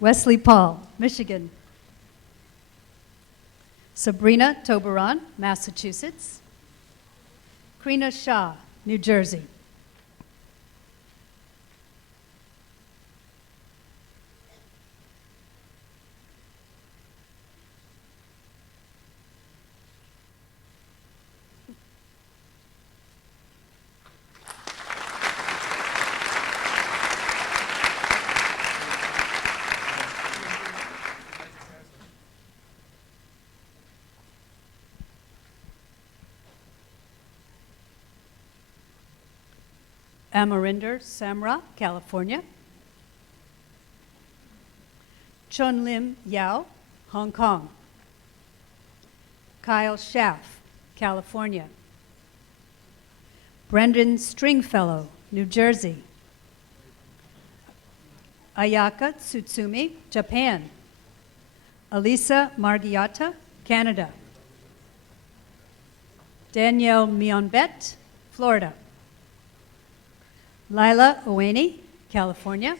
Wesley Paul, Michigan. Sabrina Toberon, Massachusetts. Krina Shah, New Jersey. Amarinder Samra, California. Chun Lim Yao, Hong Kong. Kyle Schaff, California. Brendan Stringfellow, New Jersey. Ayaka Tsutsumi, Japan. Elisa Margiotta, Canada. Danielle Mionbet, Florida. Lila Owani, California.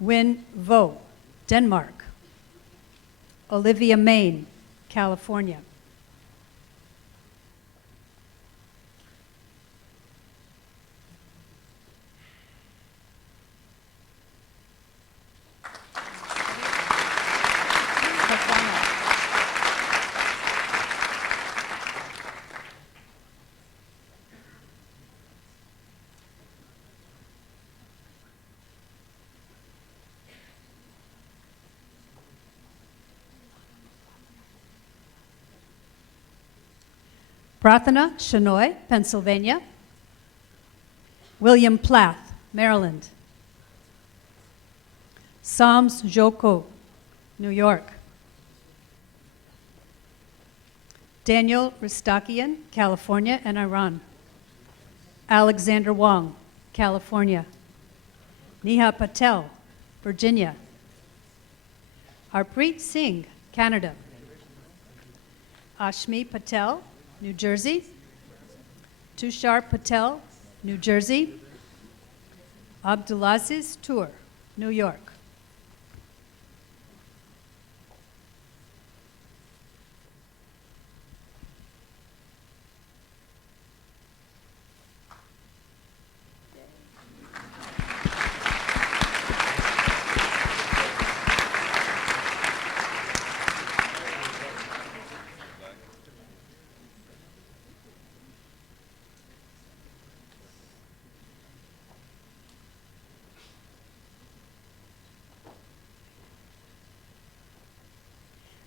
Win Vo, Denmark. Olivia Main, California. Prathana Shenoy, Pennsylvania. William Plath, Maryland. Sams Joko, New York. Daniel Ristakian, California and Iran. Alexander Wong, California. Neha Patel, Virginia. Harpreet Singh, Canada. Ashmi Patel, New Jersey. Tushar Patel, New Jersey. Abdulaziz Tour, New York.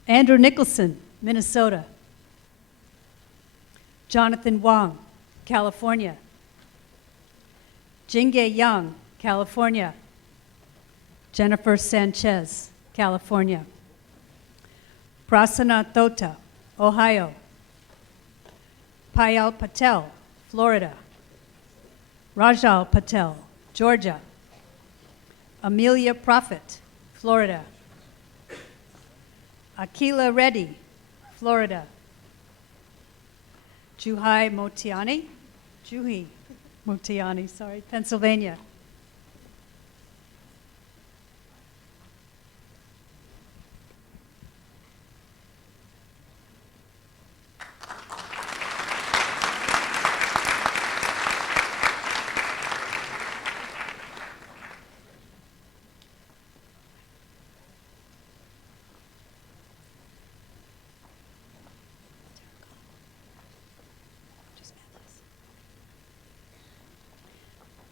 Andrew Nicholson, Minnesota. Jonathan Wang, California. Jingye Yang, California. Jennifer Sanchez, California. Prasanna Thota, Ohio. Payal Patel, Florida. Rajal Patel, Georgia. Amelia Prophet, Florida. Akila Reddy, Florida. Juhi Motiani, Pennsylvania.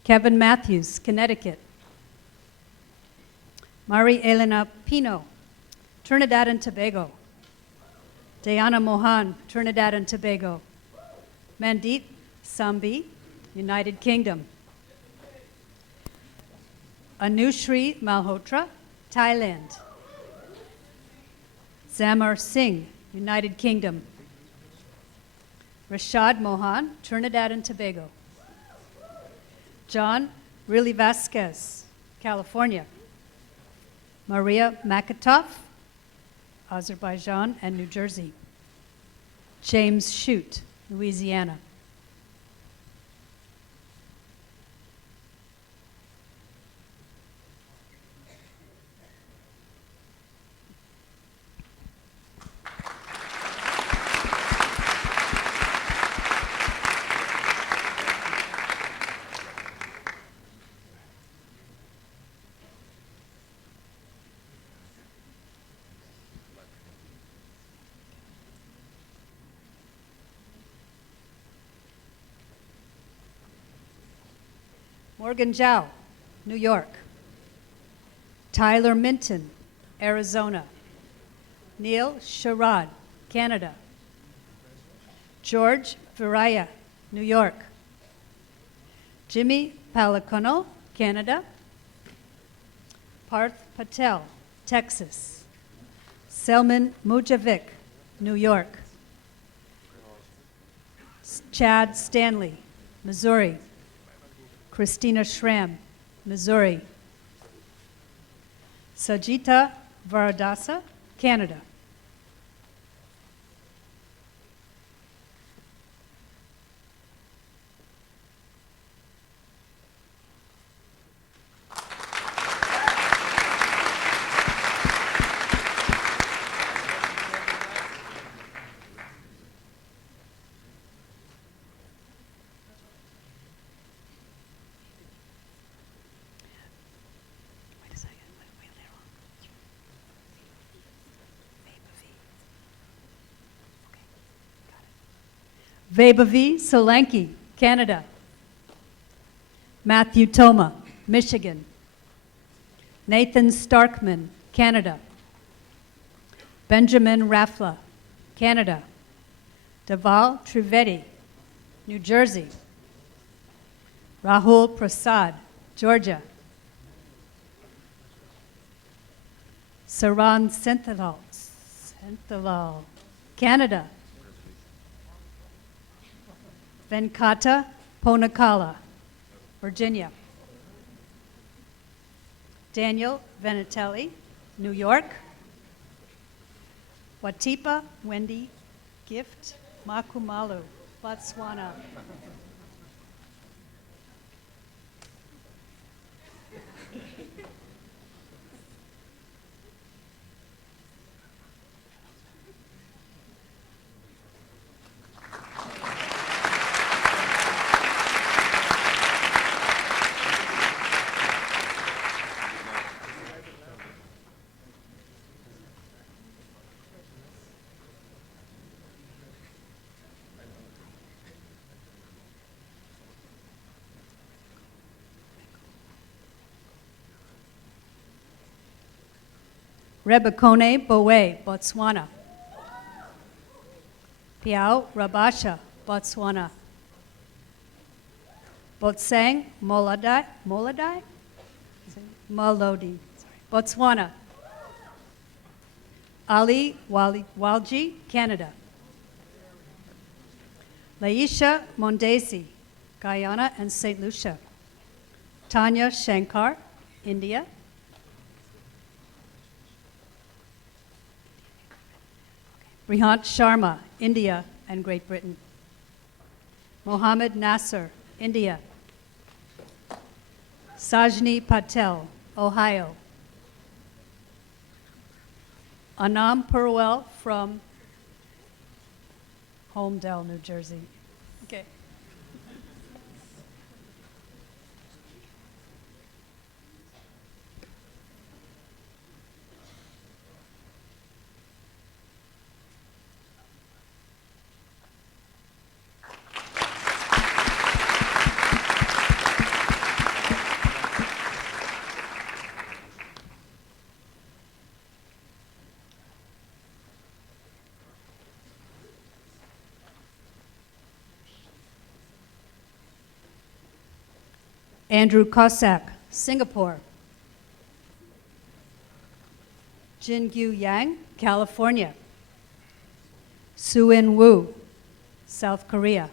Kevin Matthews, Connecticut. Mari Elena Pino, Trinidad and Tobago. Diana Mohan, Trinidad and Tobago. Mandeep Sambi, United Kingdom. Anushri Malhotra, Thailand. Zamar Singh, United Kingdom. Rashad Mohan, Trinidad and Tobago. John Riley Vasquez, California. Maria Makatov, Azerbaijan and New Jersey. James Shute, Louisiana. Morgan Zhao, New York. Tyler Minton, Arizona. Neil Sherrod, Canada. George Viraya, New York. Jimmy Palacono, Canada. Parth Patel, Texas. Selman Mujovic, New York. Chad Stanley, Missouri. Christina Schramm, Missouri. Sajita Varadasa, Canada. Vabavi Solanki, Canada. Matthew Toma, Michigan. Nathan Starkman, Canada. Benjamin Rafla, Canada. Deval Trivedi, New Jersey. Rahul Prasad, Georgia. Saran Senthilal, Canada. Venkata Ponakala, Virginia. Daniel Venatelli, New York. Watipa Wendy Gift Makumalu, Botswana. Rebekone Bowe, Botswana. Piao Rabasha, Botswana. Botsang Molodai, Malodi, Botswana. Ali Walji, Canada. Laisha Mondesi, Guyana and St. Lucia. Tanya Shankar, India. Rihant Sharma, India and Great Britain. Mohammed Nasser, India. Sajni Patel, Ohio. Anam Purwell from Holmdel, New Jersey. Okay. Andrew Cossack, Singapore. Jingyu Yang, California. Suin Wu, South Korea.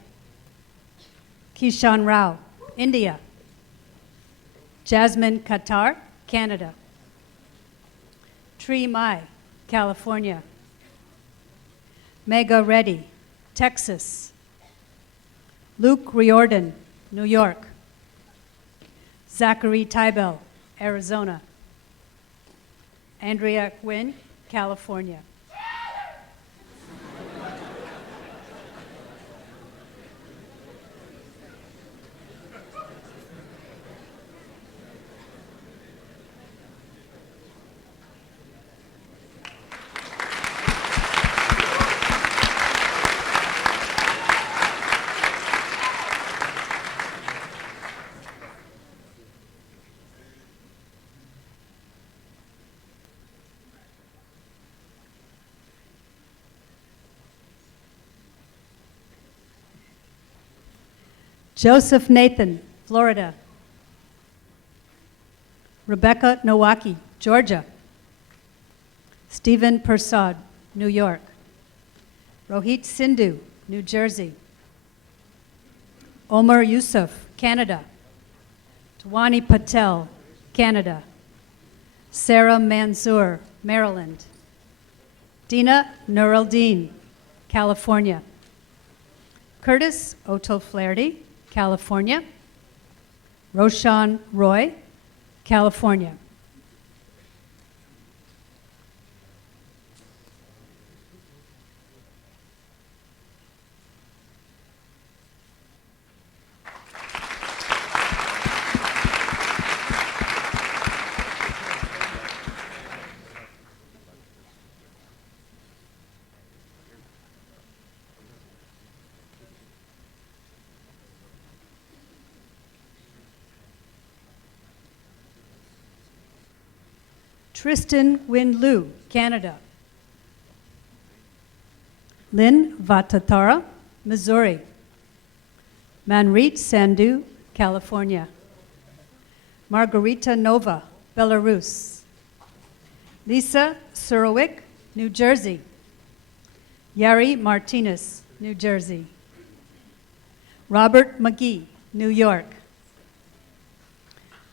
Kishan Rao, India. Jasmine Qatar, Canada. Tree Mai, California. Mega Reddy, Texas. Luke Riordan, New York. Zachary Tybell, Arizona. Andrea Quinn, California. Joseph Nathan, Florida. Rebecca Nowaki, Georgia. Stephen Persad, New York. Rohit Sindhu, New Jersey. Omar Yusuf, Canada. Tawani Patel, Canada. Sarah Mansour, Maryland. Dina Nuruldin, California. Curtis O'Toole-Flaherty, California. Roshan Roy, California. Tristan Win Liu, Canada. Lynn Vatatara, Missouri. Manreet Sandhu, California. Margarita Nova, Belarus. Lisa Surowick, New Jersey. Yari Martinez, New Jersey. Robert McGee, New York.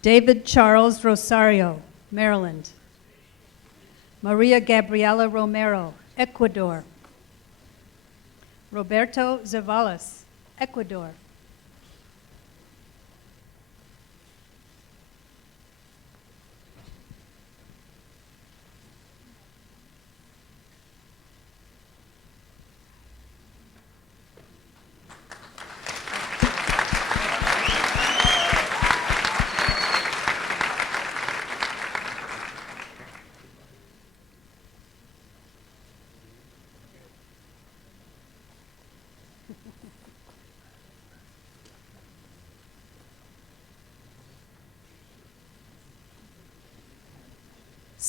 David Charles Rosario, Maryland. Maria Gabriela Romero, Ecuador. Roberto Zavalas, Ecuador.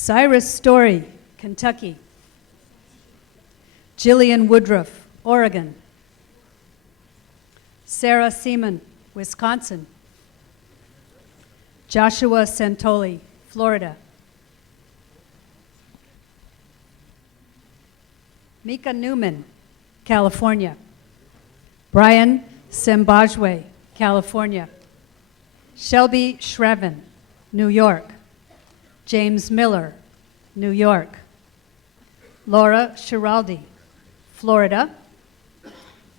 Cyrus Story, Kentucky. Jillian Woodruff, Oregon. Sarah Seaman, Wisconsin. Joshua Santoli, Florida. Mika Newman, California. Brian Sembajwe, California. Shelby Shravan, New York. James Miller, New York. Laura Schiraldi, Florida.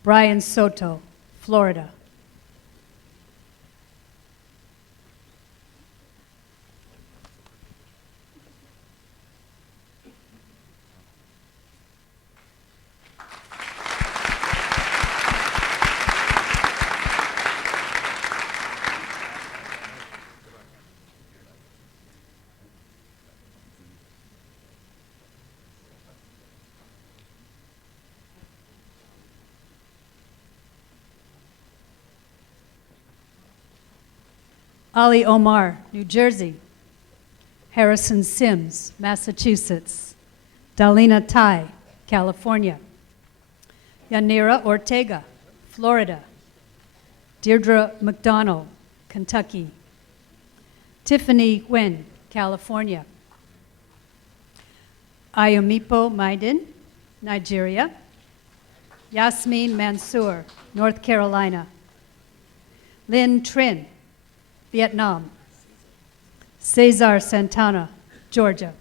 Brian Soto, Florida. Ali Omar, New Jersey. Harrison Sims, Massachusetts. Dalina Tai, California. Yanira Ortega, Florida. Deirdre McDonald, Kentucky. Tiffany Nguyen, California. Ayumipo Maiden, Nigeria. Yasmin Mansour, North Carolina. Lynn Trin, Vietnam. Cesar Santana, Georgia.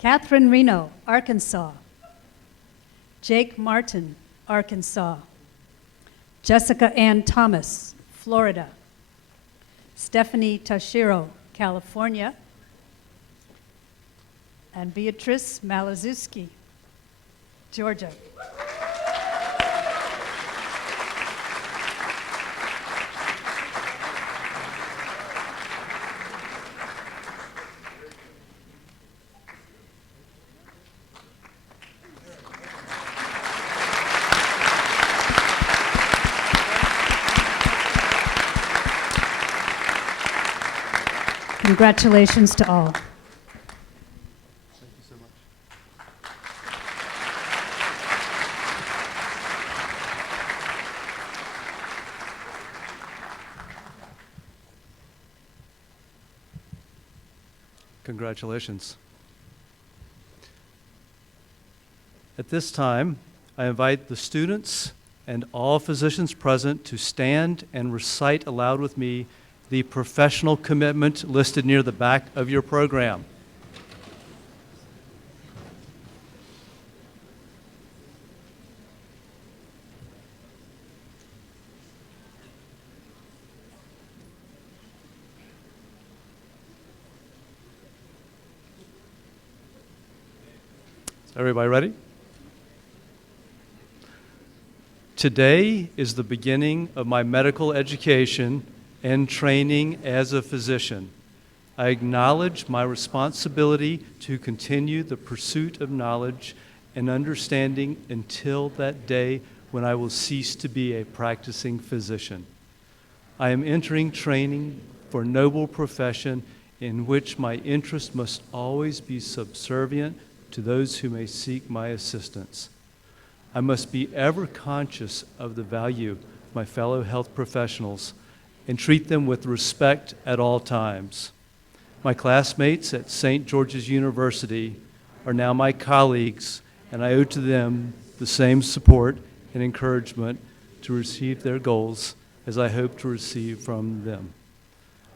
Catherine Reno, Arkansas. Jake Martin, Arkansas. Jessica Ann Thomas, Florida. Stephanie Tashiro, California. And Beatrice Malazuski, Georgia. Congratulations to all. Thank you so much. Congratulations. At this time, I invite the students and all physicians present to stand and recite aloud with me the professional commitment listed near the back of your program. Everybody ready? Today is the beginning of my medical education and training as a physician. I acknowledge my responsibility to continue the pursuit of knowledge and understanding until that day when I will cease to be a practicing physician. I am entering training for a noble profession in which my interest must always be subservient to those who may seek my assistance. I must be ever conscious of the value of my fellow health professionals and treat them with respect at all times. My classmates at St. George's University are now my colleagues, and I owe to them the same support and encouragement to receive their goals as I hope to receive from them.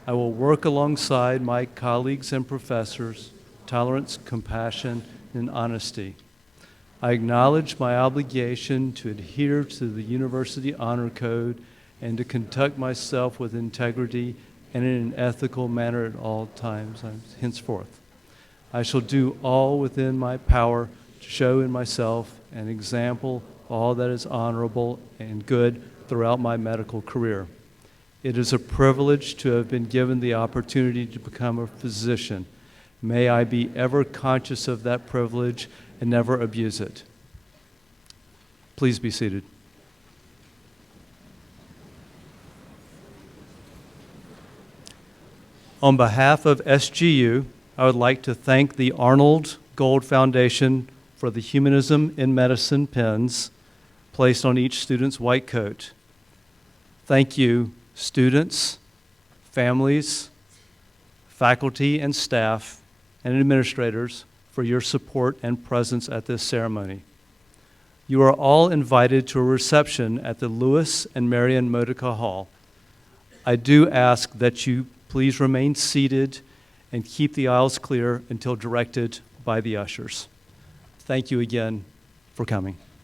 I will work alongside my colleagues and professors, tolerance, compassion, and honesty. I acknowledge my obligation to adhere to the University Honor Code and to conduct myself with integrity and in an ethical manner at all times henceforth. I shall do all within my power to show in myself an example of all that is honorable and good throughout my medical career. It is a privilege to have been given the opportunity to become a physician. May I be ever conscious of that privilege and never abuse it. Please be seated. On behalf of SGU, I would like to thank the Arnold Gold Foundation for the Humanism in Medicine pins placed on each student's white coat. Thank you, students, families, faculty and staff, and administrators for your support and presence at this ceremony. You are all invited to a reception at the Lewis and Marion Modica Hall. I do ask that you please remain seated and keep the aisles clear until directed by the ushers. Thank you again for coming.